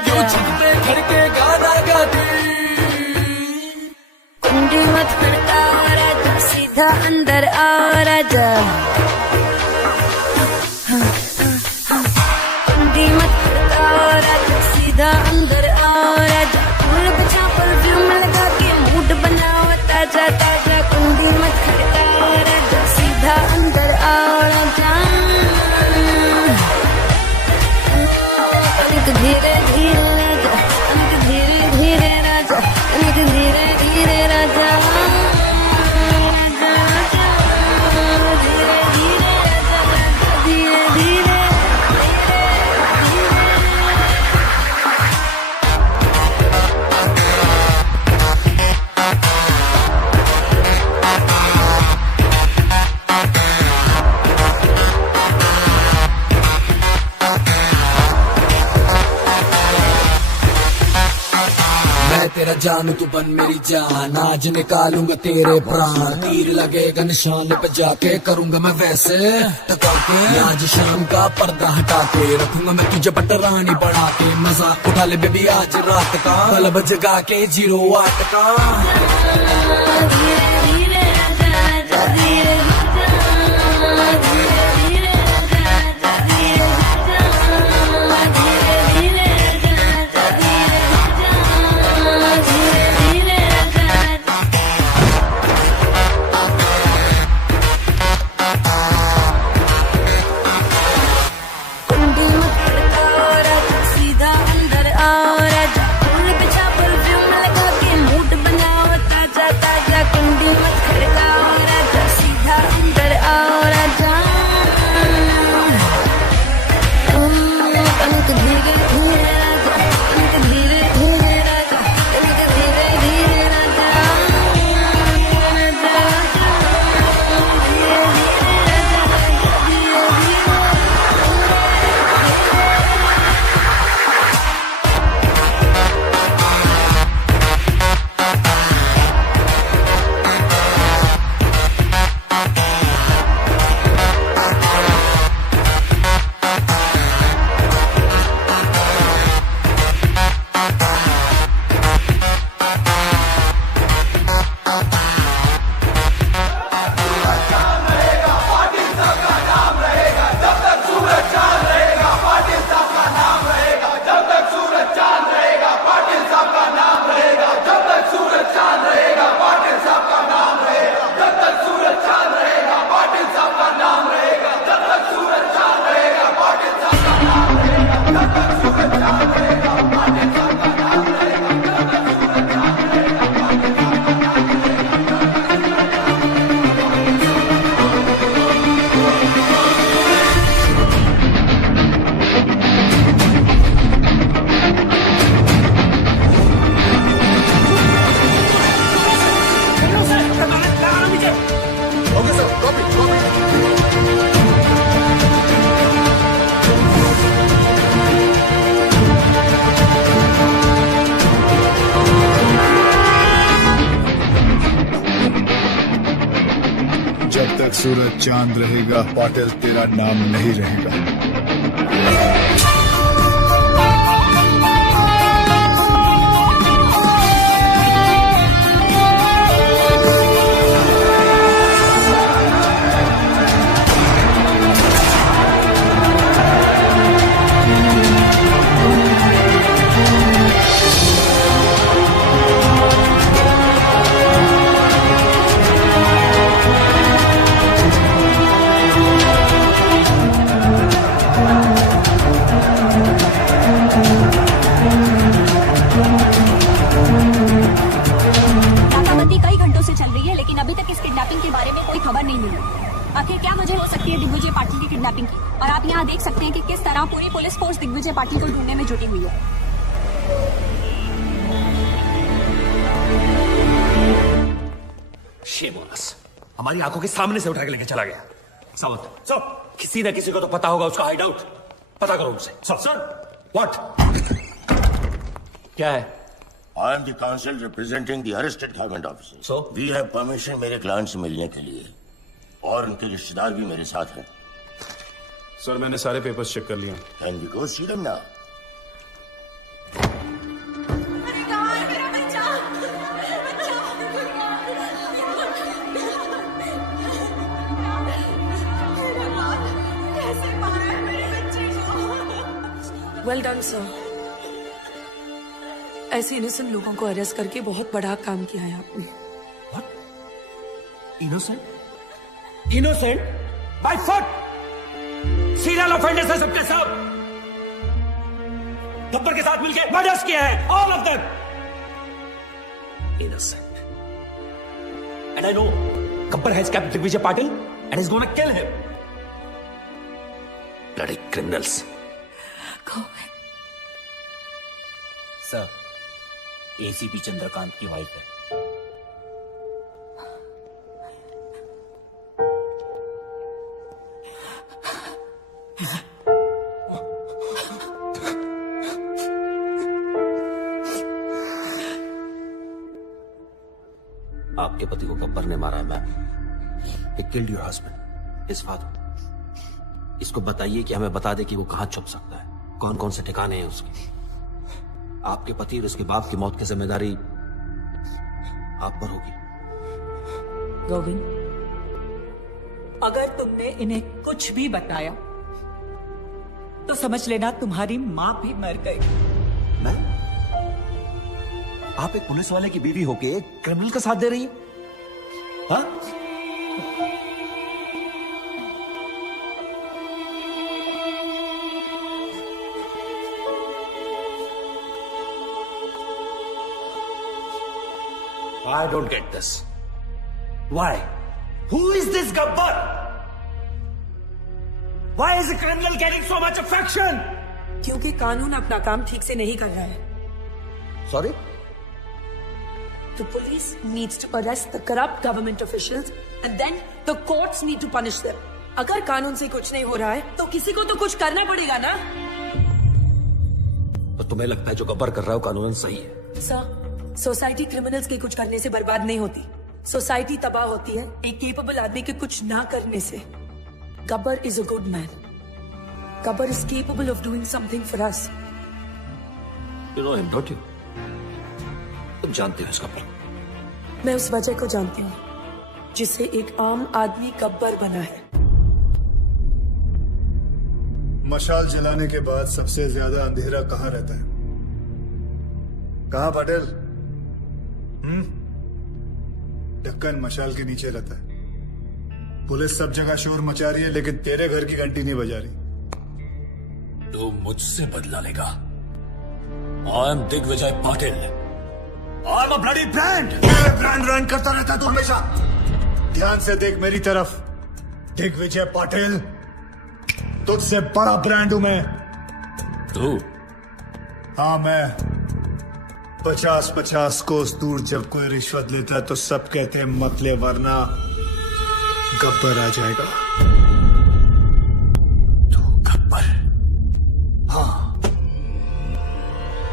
क्यों छत पे खड़ के गाना गाती। कुंडी मत खड़का और आजा, सीधा अंदर आ राजा। कुंडी मत खड़का और आजा, सीधा अंदर आ राजा। फूल बचा परफ्यूम लगा के मूड बनाओ ताजा ताजा। कुंडी मत खड़का और आजा, सीधा अंदर आ राजा। तनिक धीरे धीरे राजा, तनिक धीरे धीरे राजा, तनिक धीरे धीरे राजा। धीरे धीरे राजा, धीरे धीरे। मेरा जान तू बन मेरी जान, आज निकालूंगा तेरे प्राण, तीर लगेगा निशान पे जाके करूंगा मैं वैसे टका के, आज शाम का पर्दा हटा के रखूंगा मैं तुझे पटरानी बढ़ा के, मजाक उठा ले बेबी आज रात का, क्लब जगा के 08 का। जब तक सूरज चांद रहेगा पाटिल तेरा नाम नहीं रहेगा। आखिर क्या वजह हो सकती है दिग्विजय पाटिल की किडनैपिंग की, और आप यहाँ देख सकते हैं कि किस तरह पूरी पुलिस फोर्स दिग्विजय पाटिल को ढूंढने में जुटी हुई है। शेमोनस हमारी आंखों के सामने से उठा के लेके चला गया। सावंत सर, किसी न किसी को तो पता होगा उसका हाइड आउट, पता करो उनसे। सर व्हाट क्या है? I am the counsel representing the arrested government officers. So? We have permission मेरे क्लाइंट से मिलने के लिए, और उनके रिश्तेदार भी मेरे साथ हैं। सर मैंने सारे पेपर्स चेक कर लिया। Can we go see them now? Well done sir, ऐसे इनोसेंट लोगों को अरेस्ट करके बहुत बड़ा काम किया है आपने। Innocent? Innocent? By foot! Serial offenders हैं सबके सब। गब्बर के साथ मिलकर मर्डर्स किए हैं, all of them. Innocent. And I know Gabbar has kept Digvijay Patil and is gonna kill him. Bloody criminals. Sir, ACP Chandrakant की वाइफ है। आपके पति को गब्बर ने मारा है ma'am. He killed your husband, his father. इसको बताइए कि हमें बता दे कि वो कहां छुप सकता है, कौन कौन से ठिकाने हैं उसके। आपके पति और उसके बाप की मौत की जिम्मेदारी आप पर होगी। गोविंद, अगर तुमने इन्हें कुछ भी बताया तो समझ लेना तुम्हारी मां भी मर गई। आप एक पुलिस वाले की बीवी होके एक क्रिमिनल का साथ दे रही है? हाँ? I don't get this. Why? Who is this Gabbar? Why is a criminal getting so much affection? क्योंकि कानून अपना काम ठीक से नहीं कर रहा है। Sorry? The police needs to arrest the corrupt government officials and then the courts need to punish them. अगर कानून से कुछ नहीं हो रहा है तो किसी को तो कुछ करना पड़ेगा ना। तो तुम्हें लगता है जो गब्बर कर रहा है वो कानूनन सही है? सर, सोसाइटी क्रिमिनल्स के कुछ करने से बर्बाद नहीं होती, सोसाइटी तबाह होती है एक केपेबल आदमी के कुछ ना करने से। Gabbar is a good man. Gabbar is capable of doing something for us. You know him, don't you? तुम जानते हो इस गब्बर? मैं उस वजह को जानती हूँ जिससे एक आम आदमी गब्बर बना है। मशाल जलाने के बाद सबसे ज्यादा अंधेरा कहाँ रहता है? कहाँ पटेल? ढक्कन मशाल के नीचे रहता है। पुलिस सब जगह शोर मचा रही है लेकिन तेरे घर की घंटी नहीं बजा रही। तू मुझसे बदला लेगा। I am Digvijay Patil. I am a bloody brand। Brand run करता रहता तू हमेशा। ध्यान से देख मेरी तरफ। दिग्विजय पाटिल, तुझसे बड़ा ब्रांड हूं मैं। तू? हाँ मैं। 50-50 कोस दूर जब कोई रिश्वत लेता है तो सब कहते हैं मत ले वरना गब्बर आ जाएगा। तू गब्बर? हाँ,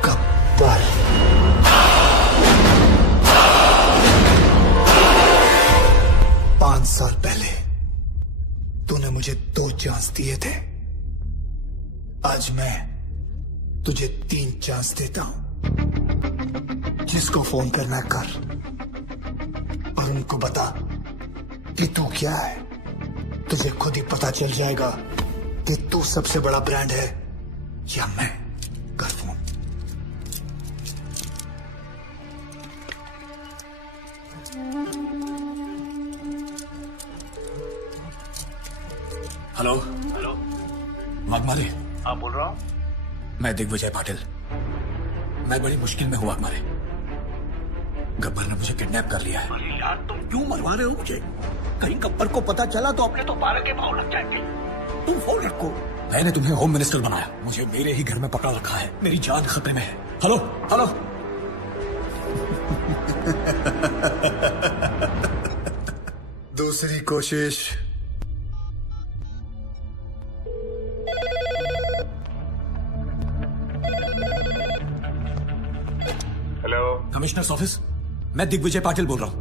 गब्बर। पांच साल पहले तूने मुझे 2 चांस दिए थे। आज मैं तुझे 3 चांस देता हूं। जिसको फोन करना कर और उनको बता कि तू क्या है। तुझे खुद ही पता चल जाएगा कि तू सबसे बड़ा ब्रांड है या मैं। कर फोन। हेलो। हेलो, वाघमारे। हाँ बोल रहा हूँ। मैं दिग्विजय पाटिल। मैं बड़ी मुश्किल में हूँ वाघमारे। गब्बर ने मुझे किडनैप कर लिया है। अरे यार तुम क्यों मरवा रहे हो मुझे? कहीं गब्बर को पता चला तो अपने तो 12 के भाव लग जाएंगे। तुम फोन रखो। मैंने तुम्हें होम मिनिस्टर बनाया, मुझे मेरे ही घर में पकड़ा रखा है। मेरी जान खतरे में है। Hello hello. दूसरी कोशिश। Hello, commissioners office. मैं दिग्विजय पाटिल बोल रहा हूँ।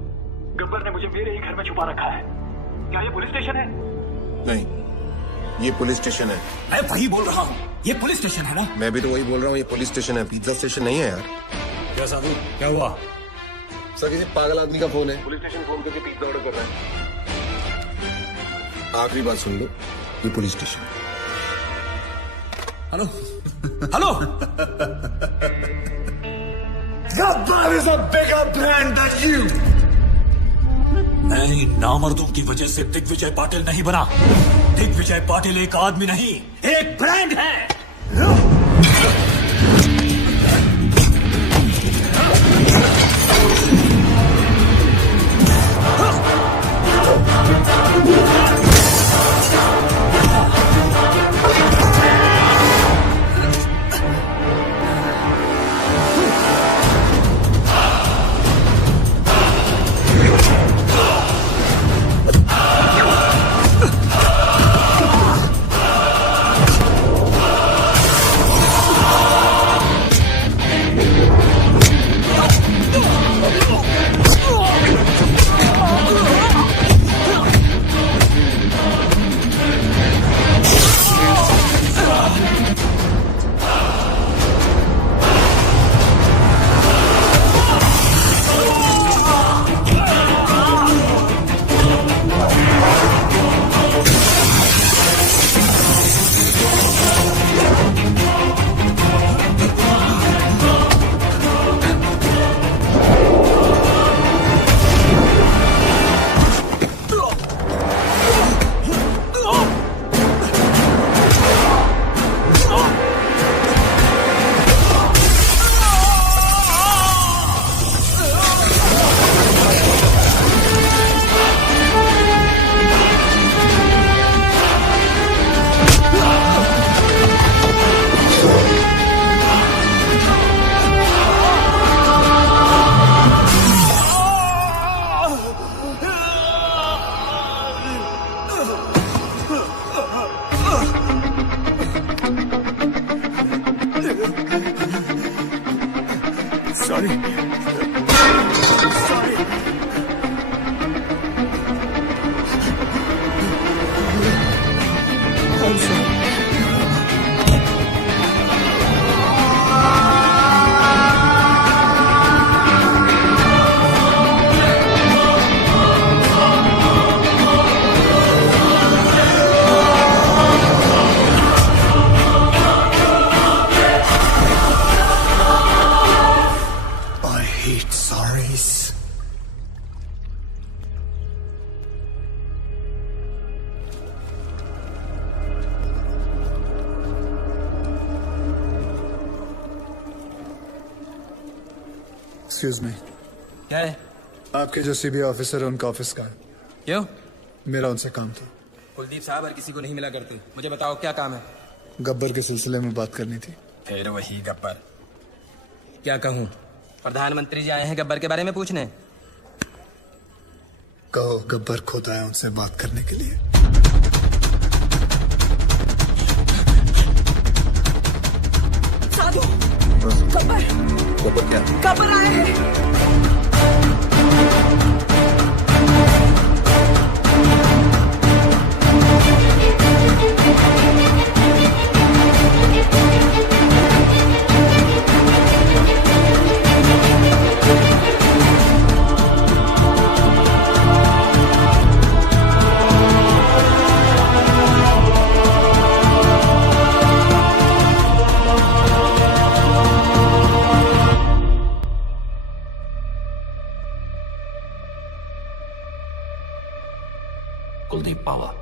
गब्बर ने मुझे मेरे ही घर में छुपा रखा है। क्या ये पुलिस स्टेशन है? नहीं, ये पुलिस स्टेशन है। मैं वही बोल रहा हूँ, ये पुलिस स्टेशन है ना? मैं भी तो वही बोल रहा हूँ, ये पुलिस स्टेशन है, पिज्जा स्टेशन नहीं है यार। क्या साधु, क्या हुआ? सर किसी पागल आदमी का फोन है। पुलिस स्टेशन फोन करके पिज्जा ऑर्डर कर रहा है। आखिरी बात सुन लो, ये police station. Hello hello. Gabbar is a bigger brand than you. मैं इन नामर्दों की वजह से दिग्विजय पाटिल नहीं बना। दिग्विजय पाटिल एक आदमी नहीं, एक ब्रांड है। Sorry I hate sorries. Excuse me. क्या है? आपके जो सीबीआई ऑफिसर है उनका ऑफिस का है। क्यों? मेरा उनसे काम था। कुलदीप साहब हर किसी को नहीं मिला करते। मुझे बताओ क्या काम है? गब्बर के सिलसिले में बात करनी थी। फिर वही गब्बर। क्या कहूँ? प्रधानमंत्री जी आए हैं गब्बर के बारे में पूछने। कहो गब्बर खुद आए उनसे बात करने के लिए। साधु, गब्बर गब्बर क्या? गब्बर आए हैं। Kuldeep power.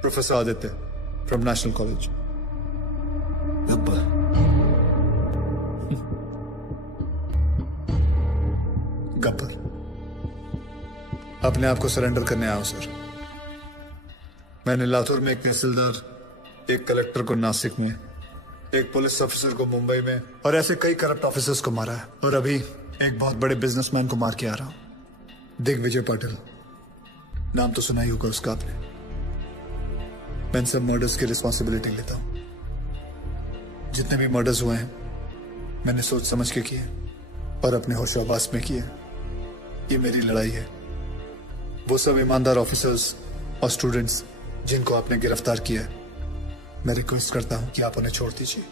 Professor Aditya from national college. Gabbar. Gabbar अपने आप को सरेंडर करने आया हूं सर। मैंने लातूर में एक तहसीलदार, एक कलेक्टर को नासिक में, एक पुलिस ऑफिसर को मुंबई में और ऐसे कई करप्ट ऑफिसर्स को मारा है। और अभी एक बहुत बड़े बिजनेसमैन को मार के आ रहा हूं, दिग्विजय पाटिल। नाम तो सुना ही होगा उसका आपने। मैं इन सब मर्डर्स की रिस्पॉन्सिबिलिटी लेता हूं। जितने भी मर्डर्स हुए हैं मैंने सोच समझ के किए और अपने होशाबास में किए। ये मेरी लड़ाई है। वो सब ईमानदार ऑफिसर्स और स्टूडेंट्स जिनको आपने गिरफ्तार किया है, मैं रिक्वेस्ट करता हूं कि आप उन्हें छोड़ दीजिए।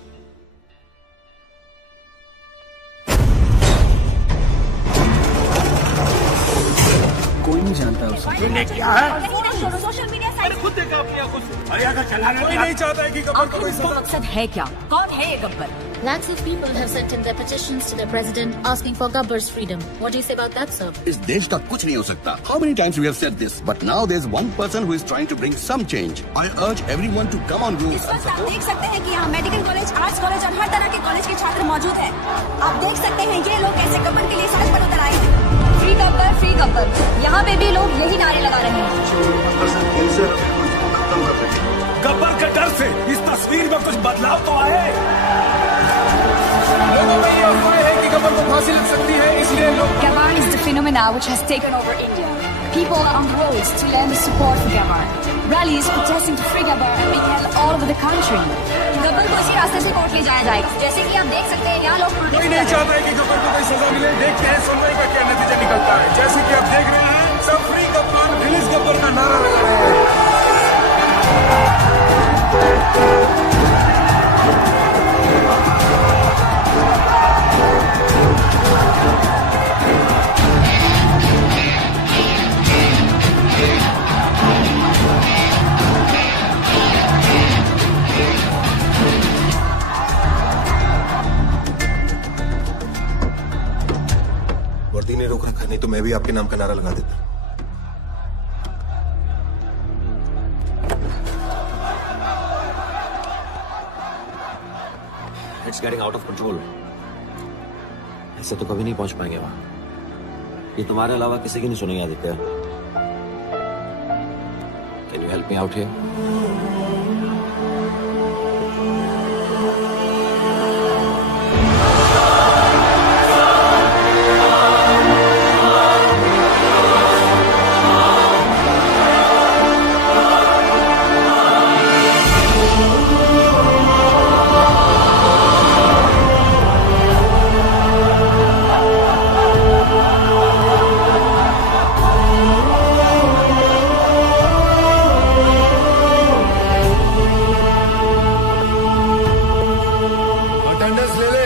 कोई नहीं जानता उसे। तूने क्या है? सोशल मीडिया साइट खुद देखा अपनी आंखों से। अरे अगर चलाने कोई नहीं चाहता है कि गब्बर को कोई सजा। मकसद है क्या? कौन है ये Gabbar? Lakhs of people have sent in their petitions to the president asking for Gabbar's freedom. What do you say about that, sir? इस देश का कुछ नहीं हो सकता. How many times we have said this, but now there's one person who is trying to bring some change. I urge everyone to come on roofs and आप देख सकते हैं कि यहाँ मेडिकल कॉलेज, आर्ट्स कॉलेज और हर तरह के college के छात्र मौजूद हैं। आप देख सकते हैं ये लोग कैसे गब्बर के लिए सड़क पर उतर आए हैं। फ्री गब्बर। यहाँ पे भी लोग यही नारे लगा रहे हैं। गब्बर के डर से इस तस्वीर में कुछ बदलाव तो आए। लोगों में ये अफवाह है कि गब्बर को फांसी लग सकती है, इसलिए लोग Gabbar is the phenomena which has taken over India. People are on the roads to lend the support for Gabbar. Rallies protesting to free Gabbar are being held all over the country. Gabbar को इसी रास्ते से court ले जाया जाएगा। जैसे कि आप देख सकते हैं यहाँ लोग कोई नहीं चाहता है कि गब्बर को कोई सजा मिले। देखते हैं सुनवाई का क्या नतीजा निकलता है। जैसे कि आप देख रहे हैं, सब फ्री गब्बर, रिलीज गब्बर का नारा लगा रहे हैं। वर्दी ने रोक रखा, नहीं तो मैं भी आपके नाम का नारा लगा देता। It's getting out of control. ऐसे तो कभी नहीं पहुंच पाएंगे वहां। ये तुम्हारे अलावा किसी की नहीं सुनेंगे Aditya. Can you help me out here?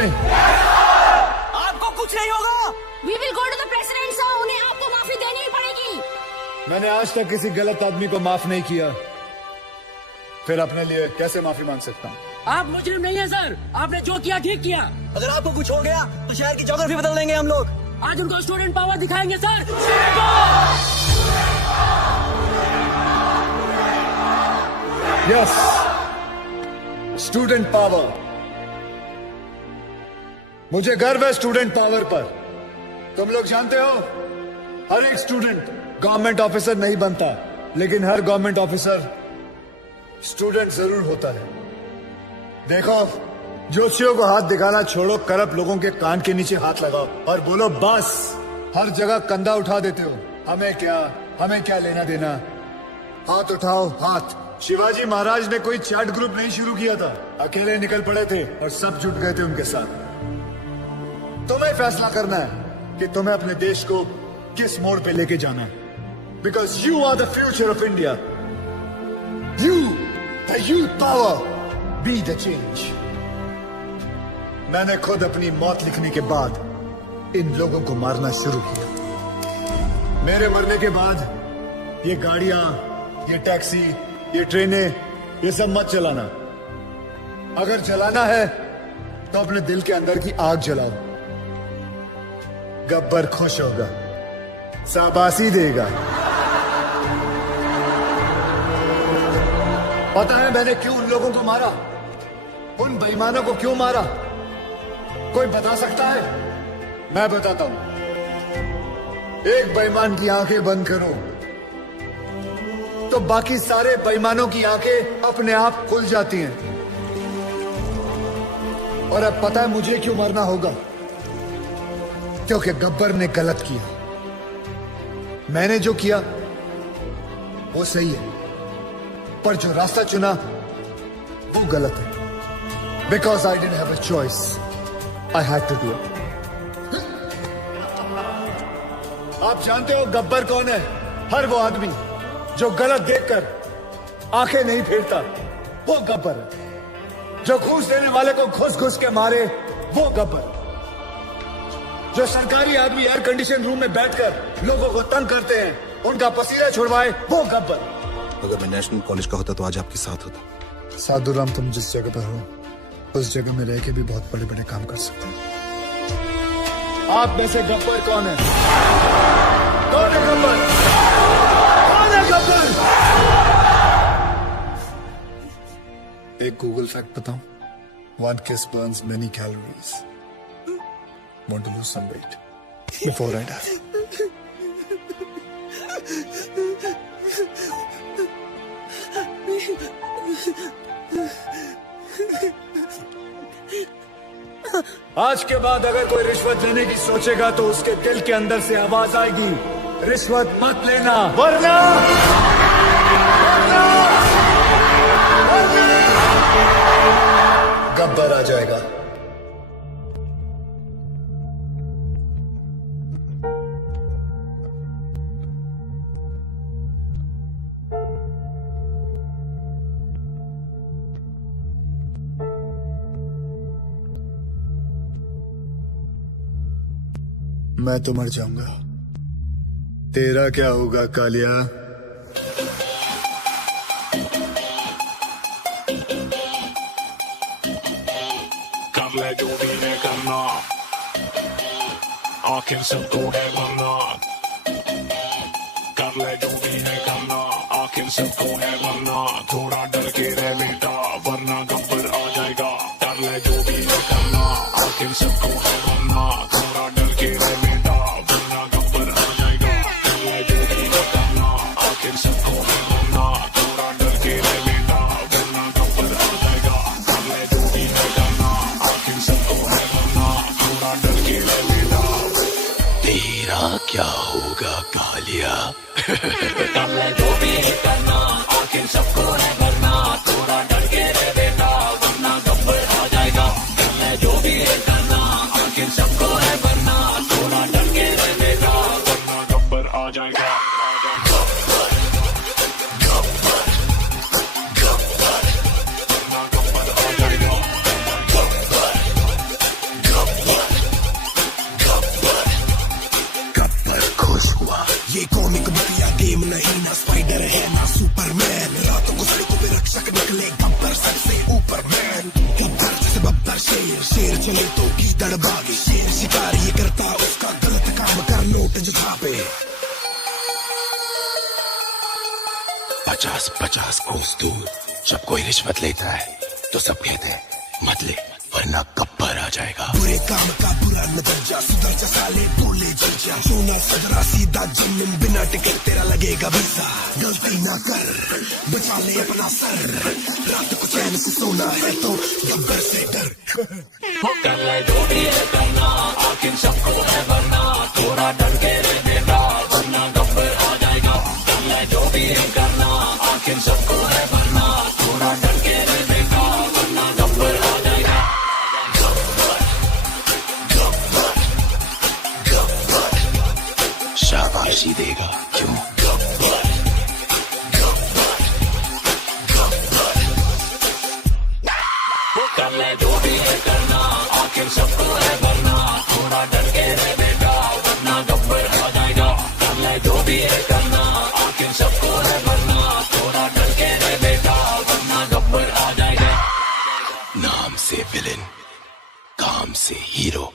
नहीं? आपको कुछ नहीं होगा। We will go to the president, sir. उन्हें आपको माफी देनी ही पड़ेगी। मैंने आज तक किसी गलत आदमी को माफ नहीं किया, फिर अपने लिए कैसे माफी मांग सकता हूँ? आप मुजरिम नहीं है सर, आपने जो किया ठीक किया। अगर आपको कुछ हो गया तो शहर की ज्योग्राफी बदल देंगे हम लोग। आज उनको स्टूडेंट पावर दिखाएंगे सर। Yes, student power. मुझे गर्व है स्टूडेंट पावर पर। तुम लोग जानते हो, हर एक स्टूडेंट गवर्नमेंट ऑफिसर नहीं बनता, लेकिन हर गवर्नमेंट ऑफिसर स्टूडेंट जरूर होता है। देखो, जोशियों को हाथ दिखाना छोड़ो, करप्ट लोगों के कान के नीचे हाथ लगाओ और बोलो बस। हर जगह कंधा उठा देते हो, हमें क्या लेना देना। हाथ उठाओ, हाथ। शिवाजी महाराज ने कोई चैट ग्रुप नहीं शुरू किया था, अकेले निकल पड़े थे और सब जुट गए थे उनके साथ। तुम्हें फैसला करना है कि तुम्हें अपने देश को किस मोड़ पे लेके जाना है, because you are the future of India. You, the youth power, be the change. मैंने खुद अपनी मौत लिखने के बाद इन लोगों को मारना शुरू किया। मेरे मरने के बाद ये गाड़ियां, ये टैक्सी, ये ट्रेनें, ये सब मत चलाना। अगर चलाना है तो अपने दिल के अंदर की आग जलाओ। गब्बर खुश होगा, शाबाशी देगा। पता है मैंने क्यों उन लोगों को मारा, उन बेईमानों को क्यों मारा? कोई बता सकता है? मैं बताता हूं। एक बेईमान की आंखें बंद करो तो बाकी सारे बेईमानों की आंखें अपने आप खुल जाती हैं। और अब पता है मुझे क्यों मरना होगा? क्योंकि गब्बर ने गलत किया। मैंने जो किया वो सही है, पर जो रास्ता चुना वो गलत है। Because I didn't have a choice, I had to do it. आप जानते हो गब्बर कौन है? हर वो आदमी जो गलत देखकर आंखें नहीं फेरता, वो गब्बर है। जो घूस देने वाले को घुस घुस के मारे, वो गब्बर। जो सरकारी आदमी एयर कंडीशन रूम में बैठकर लोगों को तंग करते हैं, उनका पसीना छुड़वाए, वो गब्बर। अगर मैं नेशनल कॉलेज का होता तो आज आपके साथ होता। साधुराम, तुम जिस जगह पर हो उस जगह में रह के भी बहुत बड़े बड़े काम कर सकते हो। आप में से गब्बर कौन है? कौन है गब्बर? कौन है गब्बर? एक गूगल फैक्ट बताऊं? One kiss burns many calories. Want to lose some weight before I die? आज के बाद अगर कोई रिश्वत लेने की सोचेगा तो उसके दिल के अंदर से आवाज आएगी, रिश्वत मत लेना, वरना गब्बर आ जाएगा। मैं तो मर जाऊंगा, तेरा क्या होगा कालिया? कर ले जो भी है करना, आखिर सबको है मरना। कर ले जो भी है करना, आखिर सबको है मरना। थोड़ा डर के रह बेटा, वरना गब्बर आ जाएगा। कर ले जो भी है करना, आखिर सबको है मरना। थोड़ा डर के रह बेटा, वरना गब्बर आ जाएगा। कर ले जो भी है करना, आखिर सबको है मरना। थोड़ा डर के रह बेटा, वरना गब्बर आ जाएगा। कर ले जो भी है करना, आखिर सबको है मरना। थोड़ा डर के रह बेटा, तेरा क्या होगा कालिया? कर ले जो भी है करना, आखिर सबको है मरना। थोड़ा डर के रह बेटा, वरना गब्बर आ जाएगा। कर ले जो भी है करना, आखिर सबको है मरना। थोड़ा डर के रह बेटा, वरना गब्बर आ जाएगा। चले तो गीदड़ भागे, शेर शिकार ये करता उसका गलत काम कर नोट जो छापे। 50-50 कोस दूर जब कोई रिश्वत लेता है तो सब कहते हैं मत ले वरना गब्बर आ जाएगा। बुरे काम का बुरा नजरिया, सुधर जा साले बोले जीजा, सोना सदरा सीधा जमीन बिना टिकट तेरा लगेगा वीजा। गलती ना कर बचा ले अपना सर, रात को चैन से सोना है तो गब्बर से डर। कर ले जो भी है करना, आखिर सबको है वरना, थोड़ा डर के रह बेटा वरना गब्बर आ जाएगा। कर ले जो भी है करना, आखिर सबको है वरना, थोड़ा डर के रह बेटा वरना गब्बर आ जाएगा। शाबाशी देगा क्यों? कर ले जो भी है करना, आखिर सबको है वरना, थोड़ा डर के रह बेटा वरना गब्बर आ जाएगा। कर ले जो भी है करना, आखिर सबको है वरना, थोड़ा डर के रह बेटा वरना गब्बर आ जाएगा। नाम से विलेन, काम से हीरो।